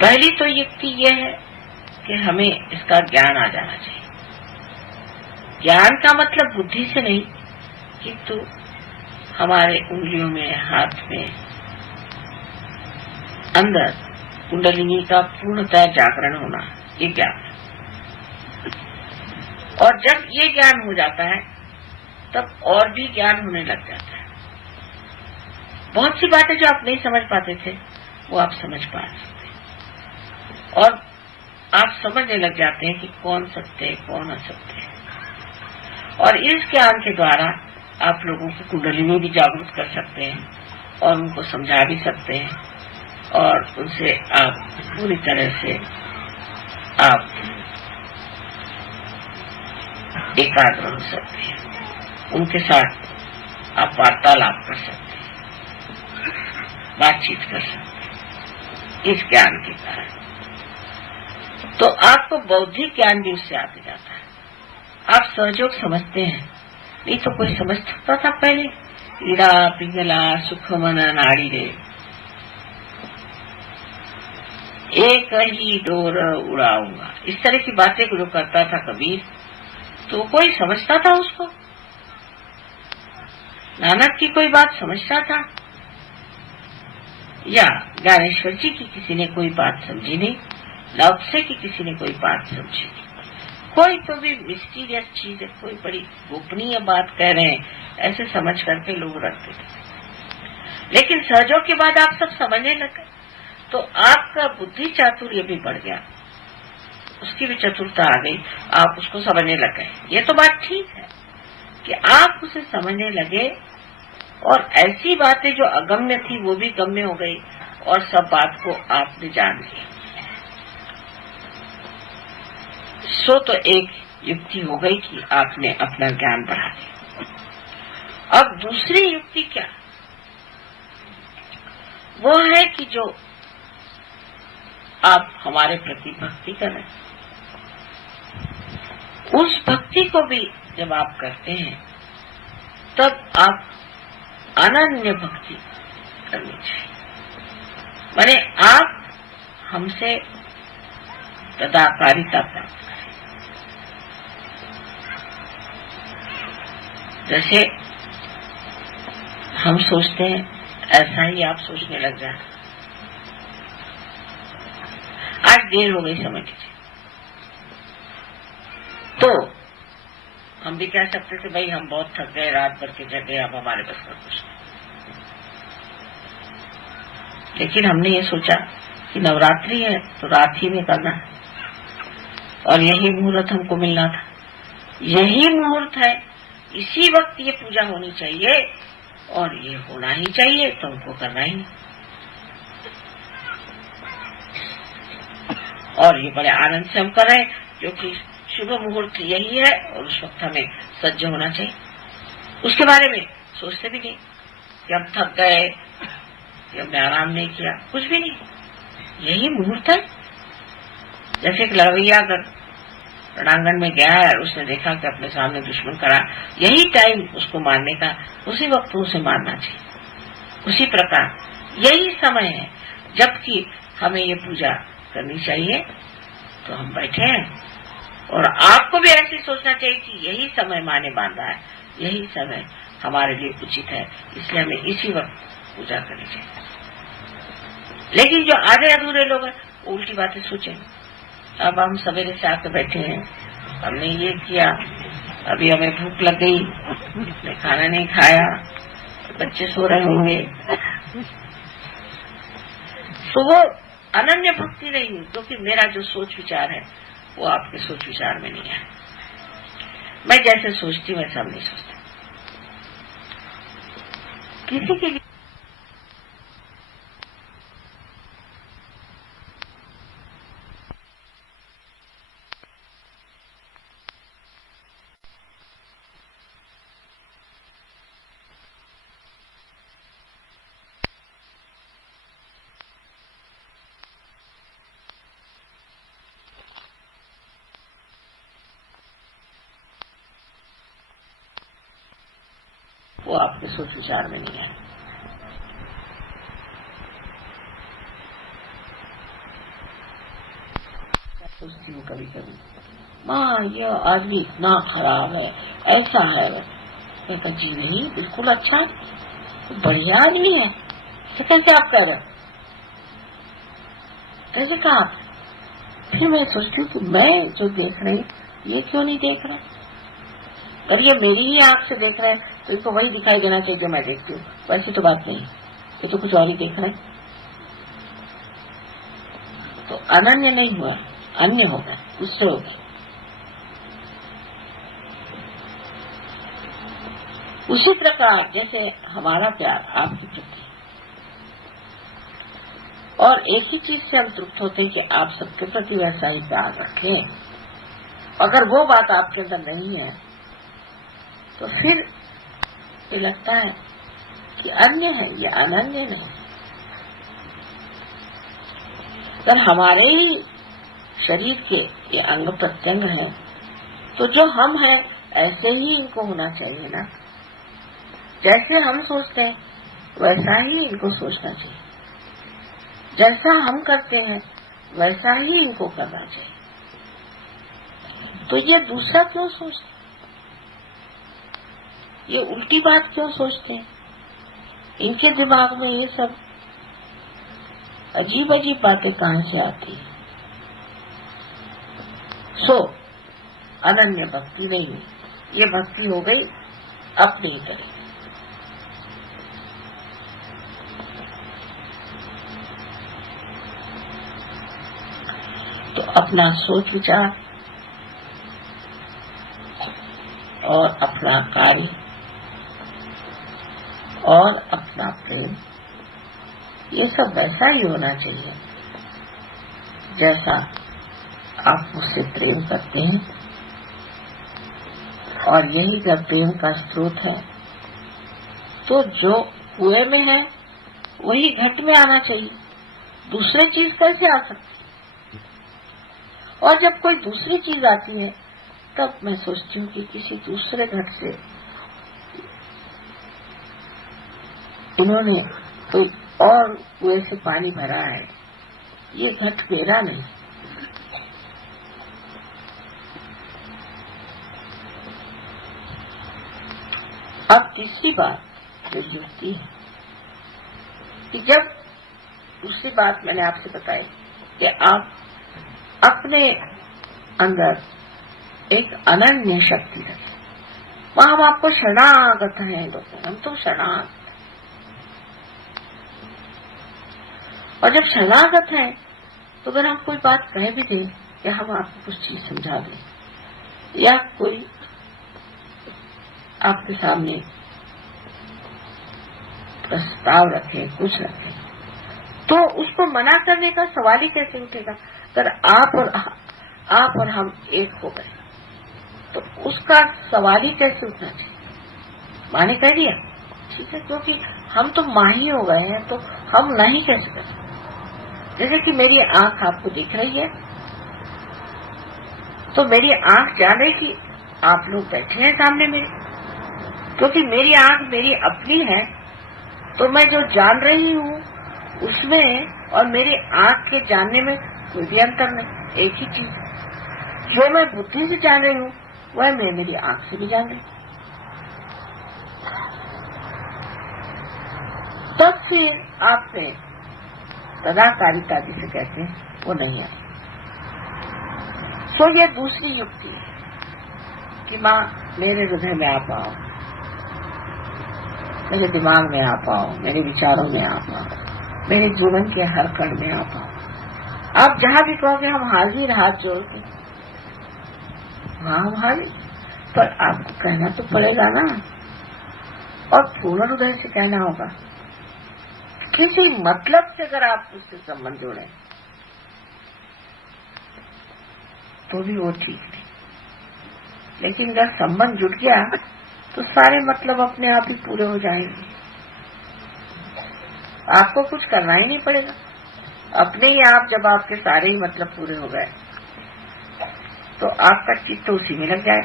पहली तो युक्ति यह है कि हमें इसका ज्ञान आ जाना चाहिए। ज्ञान का मतलब बुद्धि से नहीं, किंतु हमारे उंगलियों में, हाथ में, अंदर कुंडलिनी का पूर्णतः जागरण होना, ये ज्ञान है। और जब ये ज्ञान हो जाता है तब और भी ज्ञान होने लग जाता है। बहुत सी बातें जो आप नहीं समझ पाते थे वो आप समझ पा सकते हैं, और आप समझने लग जाते हैं कि कौन सत्य है, कौन असत्य है। और इस ज्ञान के द्वारा आप लोगों की कुंडलिनी भी जागरूक कर सकते हैं और उनको समझा भी सकते हैं, और उनसे आप पूरी तरह से आप एकाग्र हो सकते हैं, उनके साथ आप वार्तालाप कर सकते हैं, बातचीत कर सकते हैं इस ज्ञान के कारण। तो आपको बौद्धिक ज्ञान भी उससे आते जाता है। आप सहयोग समझते हैं, नहीं तो कोई समझता था पहले, ईड़ा पिंगला सुखमन नाड़ी रे, एक ही डोर उड़ाऊंगा, इस तरह की बातें जो करता था कबीर, तो कोई समझता था उसको? नानक की कोई बात समझता था? या ज्ञानेश्वर जी की किसी ने कोई बात समझी नहीं, लाओत्से की किसी ने कोई बात समझी नहीं। कोई तो भी मिस्टीरियस चीज है, कोई बड़ी गोपनीय बात कह रहे हैं, ऐसे समझ करके लोग रखते थे। लेकिन सहयोग के बाद आप सब समझने लगे तो आपका बुद्धि चातुर्य भी बढ़ गया, उसकी भी चतुरता आ गई, आप उसको समझने लग गए। ये तो बात ठीक है कि आप उसे समझने लगे, और ऐसी बातें जो अगम्य थी वो भी गम्य हो गई, और सब बात को आपने जान लिया। सो तो एक युक्ति हो गई कि आपने अपना ज्ञान बढ़ा लिया। अब दूसरी युक्ति क्या? वो है कि जो आप हमारे प्रति भक्ति कर रहे हैं, उस भक्ति को भी जब आप करते हैं तब आप अनन्य भक्ति करनी चाहिए। माने आप हमसे तदाकारिता प्राप्त करें। जैसे हम सोचते हैं ऐसा ही आप सोचने लग जाए। आज देर हो गई समझ लीजिए, तो हम भी कह सकते थे भाई हम बहुत थक गए, रात भर के जगे, अब हमारे बस का कुछ नहीं। लेकिन हमने ये सोचा कि नवरात्रि है तो रात ही में करना है और यही मुहूर्त हमको मिलना था, यही मुहूर्त है, इसी वक्त ये पूजा होनी चाहिए और ये होना ही चाहिए, तो हमको करना ही नहीं। और ये बड़े आनंद से हम कर रहे हैं क्योंकि शुभ मुहूर्त यही है और उस वक्त हमें सज्ज होना चाहिए। उसके बारे में सोचते भी नहीं कि हम थक गए कि हमने आराम नहीं किया, कुछ भी नहीं, यही मुहूर्त है। जैसे एक लड़वैया अगर रणांगण में गया है और उसने देखा कि अपने सामने दुश्मन खड़ा, यही टाइम उसको मारने का, उसी वक्त उसे मारना चाहिए। उसी प्रकार यही समय है जबकि हमें ये पूजा करनी चाहिए, तो हम बैठे हैं और आपको भी ऐसे सोचना चाहिए कि यही समय माँ ने बांधा है, यही समय हमारे लिए उचित है, इसलिए हमें इसी वक्त पूजा करनी चाहिए। लेकिन जो आधे अधूरे लोग हैं वो उल्टी बातें सोचेंगे। अब हम सवेरे से आकर बैठे हैं, हमने ये किया, अभी हमें भूख लग गई, हमने खाना नहीं खाया, बच्चे सो रहे होंगे, तो वो अनन्य भक्ति नहीं हुई, क्योंकि मेरा जो सोच विचार है वो आपके सोच विचार में नहीं है। मैं जैसे सोचती वैसा हम नहीं सोचता। किसी के लिए वो आपके सोच विचार में नहीं है। सोचती हूँ कभी कभी, माँ यह आदमी इतना खराब है, ऐसा है, मैं कहता जी नहीं, बिल्कुल अच्छा है, बढ़िया आदमी है, तो कैसे आप कह रहे हो, कैसे कहा? फिर मैं सोचती हूँ कि मैं जो देख रही ये क्यों नहीं देख रहा? अगर ये मेरी ही आंख से देख रहा है तो इनको वही दिखाई देना चाहिए जो मैं देखती हूँ। वैसी तो बात नहीं, ये तो कुछ और ही देख रहे हैं। तो अनन्य नहीं हुआ, अन्य हो गया, दूसरे हो गए। उसी प्रकार जैसे हमारा प्यार आपकी प्रति, और एक ही चीज से हम तृप्त होते हैं कि आप सबके प्रति वैसा ही प्यार रखें। अगर वो बात आपके अंदर नहीं है तो फिर ये लगता है कि अन्य है, ये अनन्य नहीं। अगर हमारे ही शरीर के ये अंग प्रत्यंग हैं तो जो हम हैं ऐसे ही इनको होना चाहिए ना। जैसे हम सोचते हैं वैसा ही इनको सोचना चाहिए, जैसा हम करते हैं वैसा ही इनको करना चाहिए। तो ये दूसरा क्यों सोचते, ये उल्टी बात क्यों सोचते हैं? इनके दिमाग में ये सब अजीब अजीब बातें कहां से आती है? सो अनन्य भक्ति नहीं हुई, ये भक्ति हो गई अपने ही तरह। तो अपना सोच विचार और अपना कार्य और अपना प्रेम ये सब वैसा ही होना चाहिए जैसा आप मुझसे प्रेम करते हैं, और यही जब प्रेम का स्रोत है तो जो कुएं में है वही घट में आना चाहिए, दूसरी चीज कैसे आ सकती। और जब कोई दूसरी चीज आती है तब मैं सोचती हूँ कि किसी दूसरे घट से इन्होंने कोई और कुएं से पानी भरा है, ये घट मेरा नहीं। अब तीसरी बात जो युक्ति है कि जब दूसरी बात मैंने आपसे बताई कि आप अपने अंदर एक अनन्य शक्ति रखें, वहां हम आपको शरणागत हैं लोग, हम तो शरणागत। और जब शरणागत हैं तो अगर हम कोई बात कह भी दें या हम आपको कुछ चीज समझा दें या कोई आपके सामने प्रस्ताव रखें, कुछ रखें, तो उसको मना करने का सवाल ही कैसे उठेगा। अगर आप और हम एक हो गए तो उसका सवाल ही कैसे उठना चाहिए। माँ ने कह दिया ठीक है, क्योंकि हम तो माँ ही हो गए हैं तो हम नहीं कैसे कर सकते। जैसे कि मेरी आंख आपको दिख रही है तो मेरी आंख जान रही कि आप लोग बैठे हैं सामने मेरे, क्योंकि मेरी आंख मेरी अपनी है तो मैं जो जान रही हूँ उसमें और मेरी आंख के जानने में कोई भी अंतर नहीं, एक ही चीज। जो मैं बुद्धि से जान रही हूँ वह मैं मेरी आंख से भी जान रही हूँ। तब फिर आपने तदाकारिता जिसे कहते हैं वो नहीं आई। तो ये दूसरी युक्ति है कि माँ मेरे हृदय में आ पाओ, मेरे दिमाग में आ पाओ, मेरे विचारों में आ पाओ, मेरे जीवन के हर कण में आ पाओ। आप जहां भी कहोगे हम हाजिर, हाथ जोड़ के वहां हम हाजिर, पर आपको कहना तो पड़ेगा ना, और पूर्ण हृदय से कहना होगा। किसी मतलब से अगर आप उससे संबंध जोड़े तो भी वो ठीक नहीं, लेकिन जब संबंध जुट गया तो सारे मतलब अपने आप ही पूरे हो जाएंगे। आपको कुछ करना ही नहीं पड़ेगा, अपने ही आप जब आपके सारे ही मतलब पूरे हो गए तो आपका चित्त उसी में लग जाए।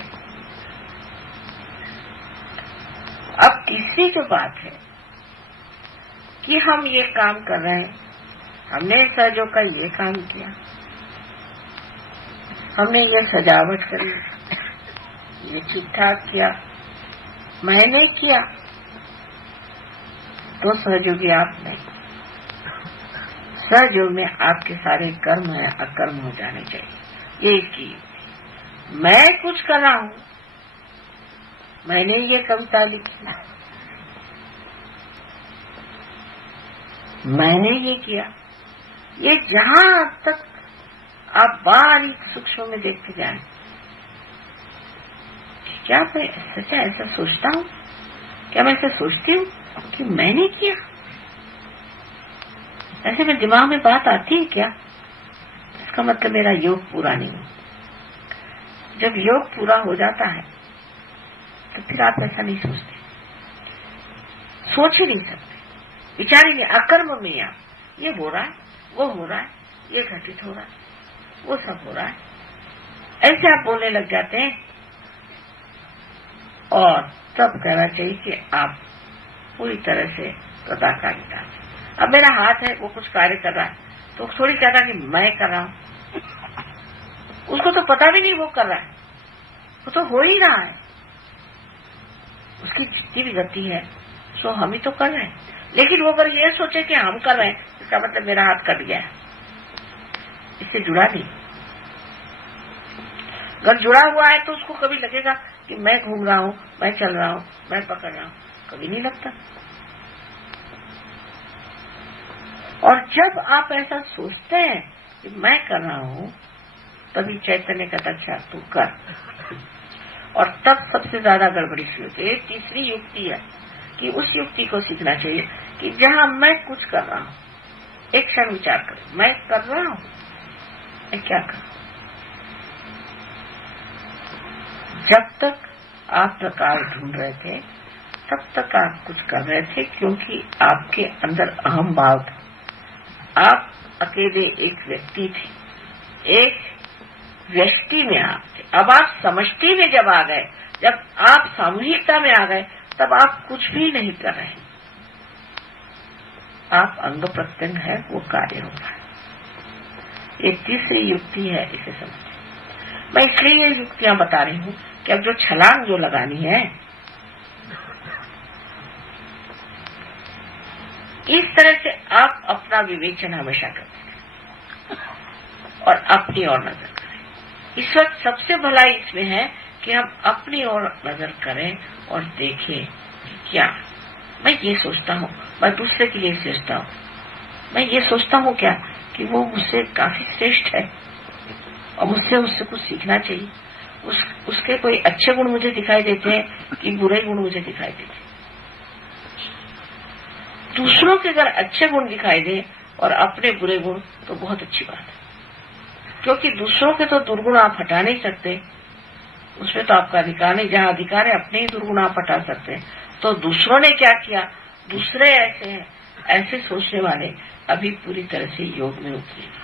अब तीसरी जो बात है कि हम ये काम कर रहे हैं, हमने सहयोग का ये काम किया, हमने ये सजावट करी, ये ठीक ठाक किया, मैंने किया, तो सहयोगी आप नहीं। सहयोग में आपके सारे कर्म है अकर्म हो जाने चाहिए। ये इसकी मैं कुछ कर रहा हूं, मैंने ये कविता लिखी, मैंने ये किया, ये जहां तक आप बारीक सूक्ष्म में देखते जाएं, क्या मैं सच्चा ऐसा सोचता हूँ, क्या मैं ऐसा सोचती हूँ कि मैंने किया, ऐसे में दिमाग में बात आती है क्या, इसका मतलब मेरा योग पूरा नहीं हुआ। जब योग पूरा हो जाता है तो फिर आप ऐसा नहीं सोचते, सोच ही नहीं सकते, विचार ही नहीं, अकर्म में आप ये हो रहा है, वो हो रहा है, ये घटित हो रहा है, वो सब हो रहा है, ऐसे आप बोलने लग जाते हैं। और तब कहना चाहिए कि आप पूरी तरह से तदाकारिता। अब मेरा हाथ है वो कुछ कार्य कर रहा है तो थोड़ी कहता कि मैं कर रहा हूं, उसको तो पता भी नहीं वो कर रहा है, वो तो हो ही रहा है, उसकी जितनी भी गति है सो हम ही तो कर रहे हैं। लेकिन वो अगर ये सोचे कि हम कर रहे हैं, इसका मतलब मेरा हाथ कट गया है, इससे जुड़ा नहीं। अगर जुड़ा हुआ है तो उसको कभी लगेगा कि मैं घूम रहा हूं, मैं चल रहा हूं, मैं पकड़ रहा हूं, कभी नहीं लगता। और जब आप ऐसा सोचते हैं कि मैं कर रहा हूं, तभी चैतन्य कहता अच्छा तू कर, और तब सबसे ज्यादा गड़बड़ी सी होती है। तीसरी युक्ति है कि उस युक्ति को सीखना चाहिए कि जहां मैं कुछ कर रहा हूं एक क्षण विचार करो, मैं कर रहा हूं, मैं क्या कर रहा हूं। जब तक आप प्रकाश ढूंढ रहे थे तब तक आप कुछ कर रहे थे, क्योंकि आपके अंदर अहम भाव था। आप अकेले एक व्यक्ति थे, एक व्यक्ति में आप थे। अब आप समष्टि में जब आ गए, जब आप सामूहिकता में आ गए, तब आप कुछ भी नहीं कर रहे, आप अंग प्रत्यंग है, वो कार्य हो रहा है। एक तीसरी युक्ति है, इसे समझिए। मैं इसलिए ये युक्तियां बता रही हूं कि अब जो छलांग जो लगानी है, इस तरह से आप अपना विवेचन हमेशा करते हैं और अपनी ओर नजर करें। इस वक्त सबसे भलाई इसमें है कि हम अपनी ओर नजर करें और देखें कि क्या मैं ये सोचता हूँ, मैं दूसरे के लिए सोचता हूँ, मैं ये सोचता हूँ क्या कि वो मुझसे काफी श्रेष्ठ है और मुझसे उससे कुछ सीखना चाहिए। उसके कोई अच्छे गुण मुझे दिखाई देते हैं कि बुरे गुण मुझे दिखाई देते हैं। दूसरों के अगर अच्छे गुण दिखाई दे और अपने बुरे गुण, तो बहुत अच्छी बात है, क्योंकि दूसरों के तो दुर्गुण आप हटा नहीं सकते, उसमें तो आपका अधिकार नहीं। जहां अधिकार है अपने ही दुर्गुण आप हटा सकते हैं। तो दूसरों ने क्या किया, दूसरे ऐसे हैं, ऐसे सोचने वाले अभी पूरी तरह से योग में उतरे।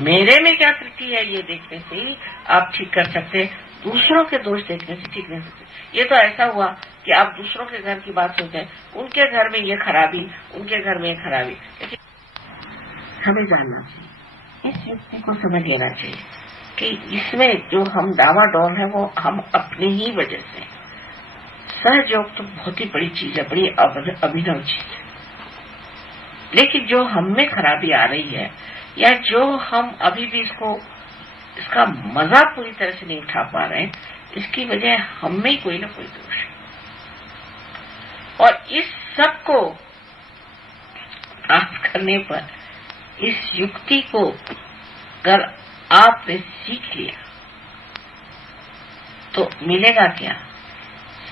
मेरे में क्या त्रुटि है ये देखने से ही आप ठीक कर सकते हैं, दूसरों के दोष देखने से ठीक नहीं सकते। ये तो ऐसा हुआ कि आप दूसरों के घर की बात सोचते हैं, उनके घर में ये खराबी, उनके घर में ये खराबी। हमें जानना चाहिए, इस युक्ति को समझ लेना चाहिए कि इसमें जो हम डावाडोल है वो हम अपनी ही वजह से। सहयोग तो बहुत ही बड़ी चीज है, बड़ी अभिनव चीज है, लेकिन जो हम में खराबी आ रही है या जो हम अभी भी इसका मजा पूरी तरह से नहीं उठा पा रहे हैं, इसकी वजह हम में ही कोई ना कोई दोष है। और इस सब को प्राप्त करने पर इस युक्ति को अगर आपने सीख लिया तो मिलेगा क्या,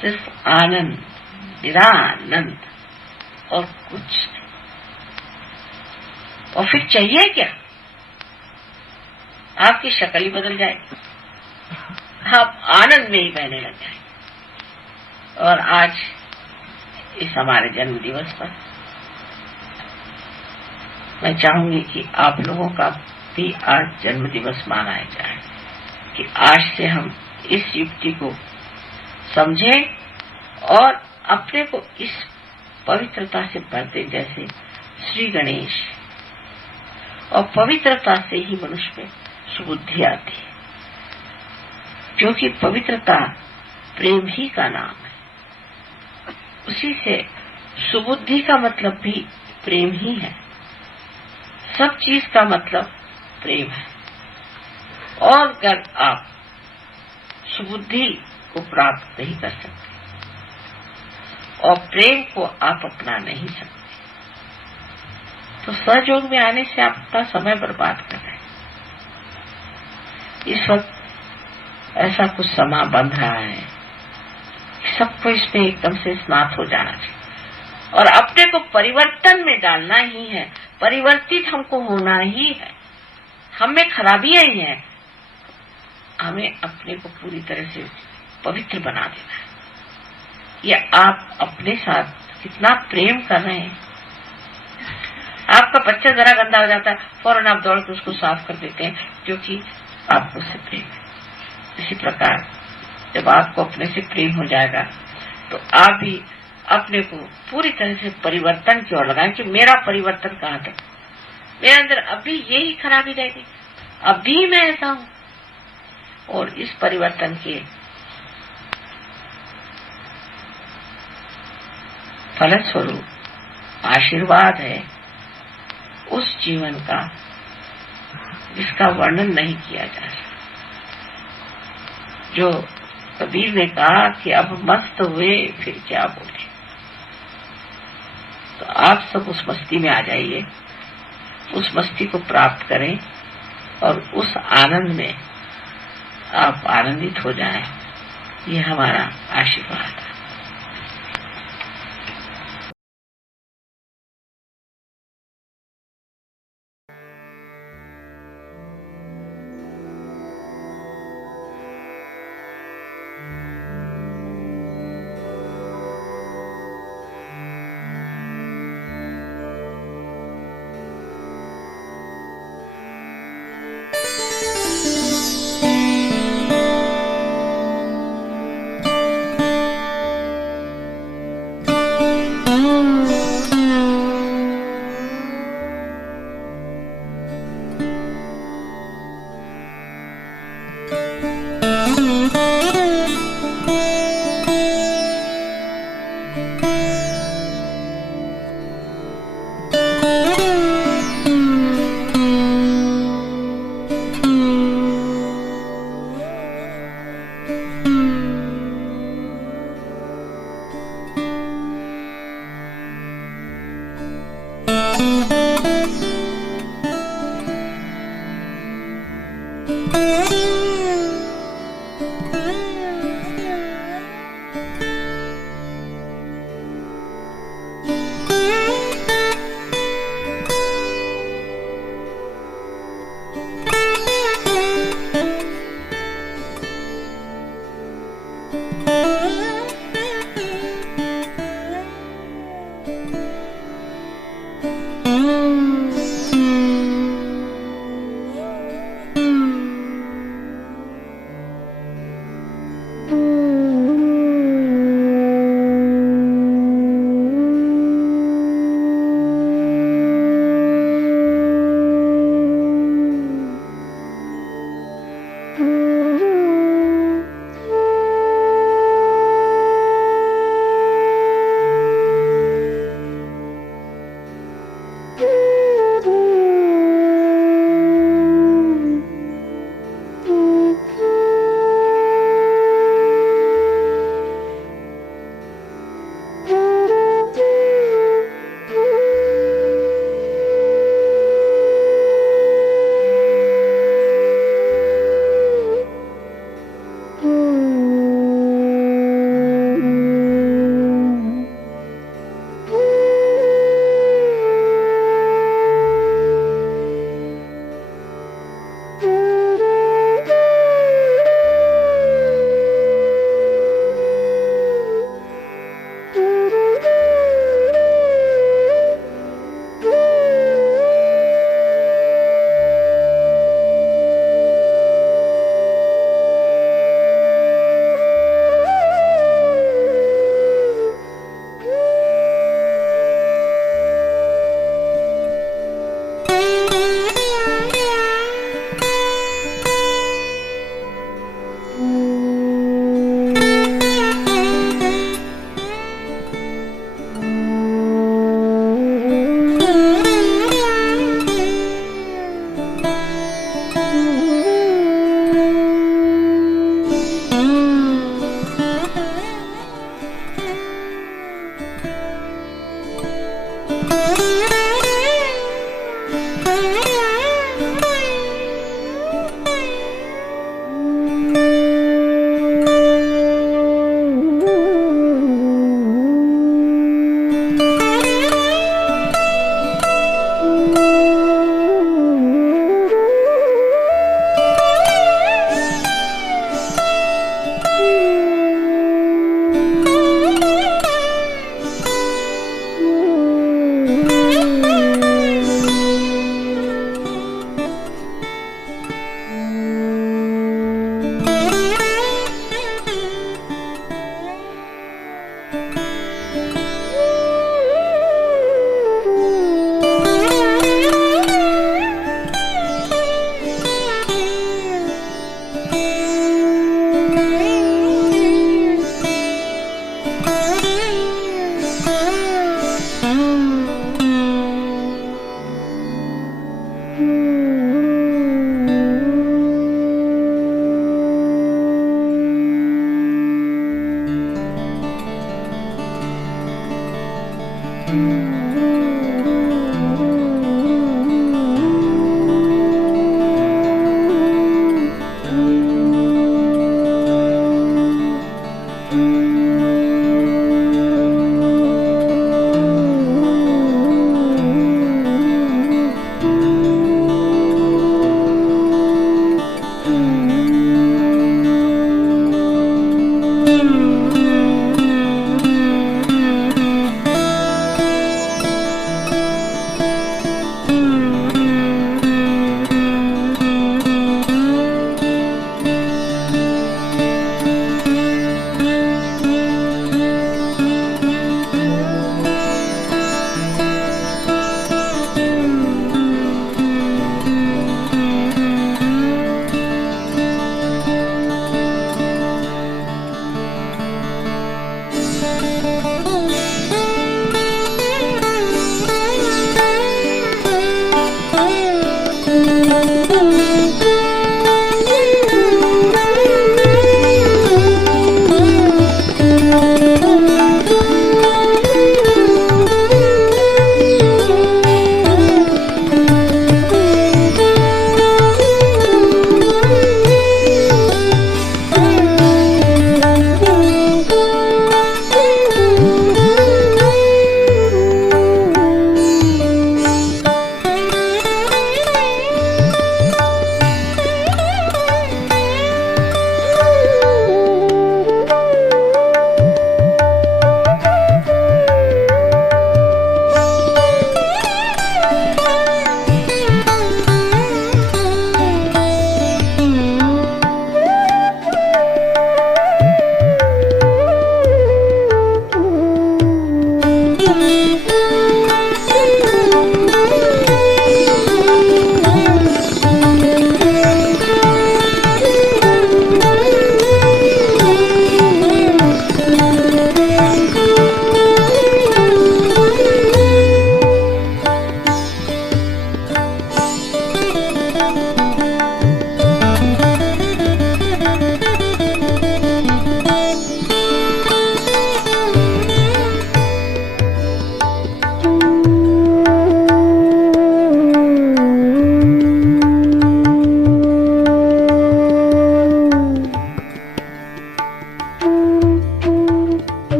सिर्फ आनंद, निरानंद और कुछ नहीं। और फिर चाहिए क्या, आपकी शक्ल ही बदल जाएगी, आप आनंद में ही बहने लग जाएंगे। और आज इस हमारे जन्म दिवस पर मैं चाहूंगी कि आप लोगों का भी आज जन्म दिवस मनाया जाए, कि आज से हम इस युक्ति को समझें और अपने को इस पवित्रता से भरते, जैसे श्री गणेश। और पवित्रता से ही मनुष्य में सुबुद्धि आती है, क्योंकि पवित्रता प्रेम ही का नाम है। उसी से सुबुद्धि का मतलब भी प्रेम ही है, सब चीज का मतलब प्रेम है। और अगर आप सुबुद्धि को प्राप्त नहीं कर सकते और प्रेम को आप अपना नहीं सकते, तो सहयोग में आने से आप अपना समय बर्बाद कर रहे हैं। इस वक्त ऐसा कुछ समा बंध रहा है, सबको इसमें एकदम से स्नात हो जाना चाहिए और अपने को परिवर्तन में डालना ही है, परिवर्तित हमको होना ही है। हम में खराबियां ही हैं, हमें अपने को पूरी तरह से पवित्र बना देना है। ये आप अपने साथ कितना प्रेम कर रहे हैं। आपका बच्चा जरा गंदा हो जाता है, फौरन आप दौड़ के उसको साफ कर देते हैं, क्योंकि आपको उससे प्रेम है। इसी प्रकार जब आपको अपने से प्रेम हो जाएगा तो आप भी अपने को पूरी तरह से परिवर्तन की ओर लगाएं कि मेरा परिवर्तन कहाँ तक, मेरे अंदर अभी यही खराबी रहेगी, अभी मैं ऐसा हूं। और इस परिवर्तन के फलस्वरूप आशीर्वाद है उस जीवन का जिसका वर्णन नहीं किया जा सकता। जो कबीर ने कहा कि अब मस्त हुए फिर क्या बोले, तो आप सब उस मस्ती में आ जाइए, उस मस्ती को प्राप्त करें और उस आनंद में आप आनंदित हो जाएं। ये हमारा आशीर्वाद है।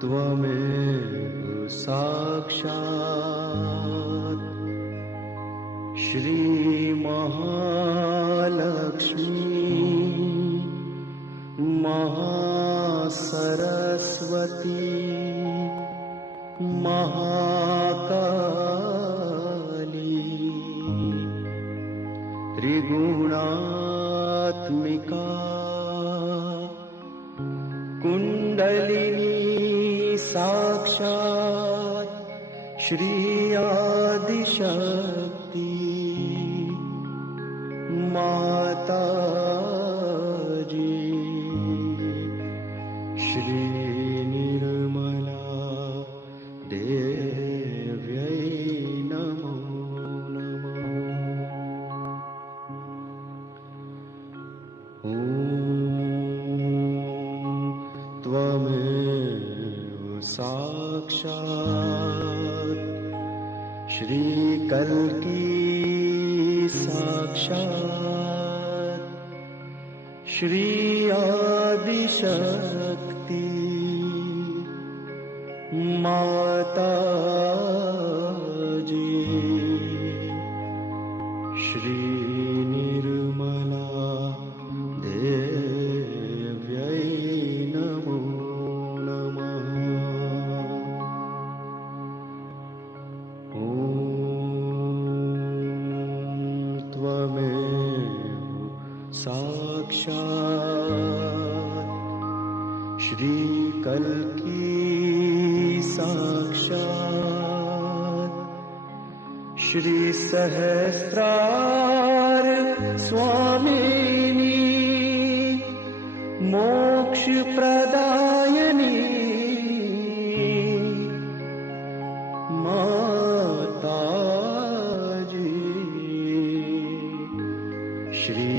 त्वमेव साक्षात् श्रीमहालक्ष्मी महासरस्वती महाकाली त्रिगुणात्मिका कुण्डलिनी साक्षात् श्री आदिशक्ति माताजी श्री निर्मला देव्यै नमो नमः। ॐ त्वमेव साक्षात् श्रीकल्की साक्षात् श्री आदिशक्ति माताजी श्री निर्मला देव्यै नमो नमः। ॐ त्वमेव साक्षात् श्रीकल्की साक्षात् श्री सहस्रार स्वामिनी मोक्ष प्रदायिनी माताजी श्री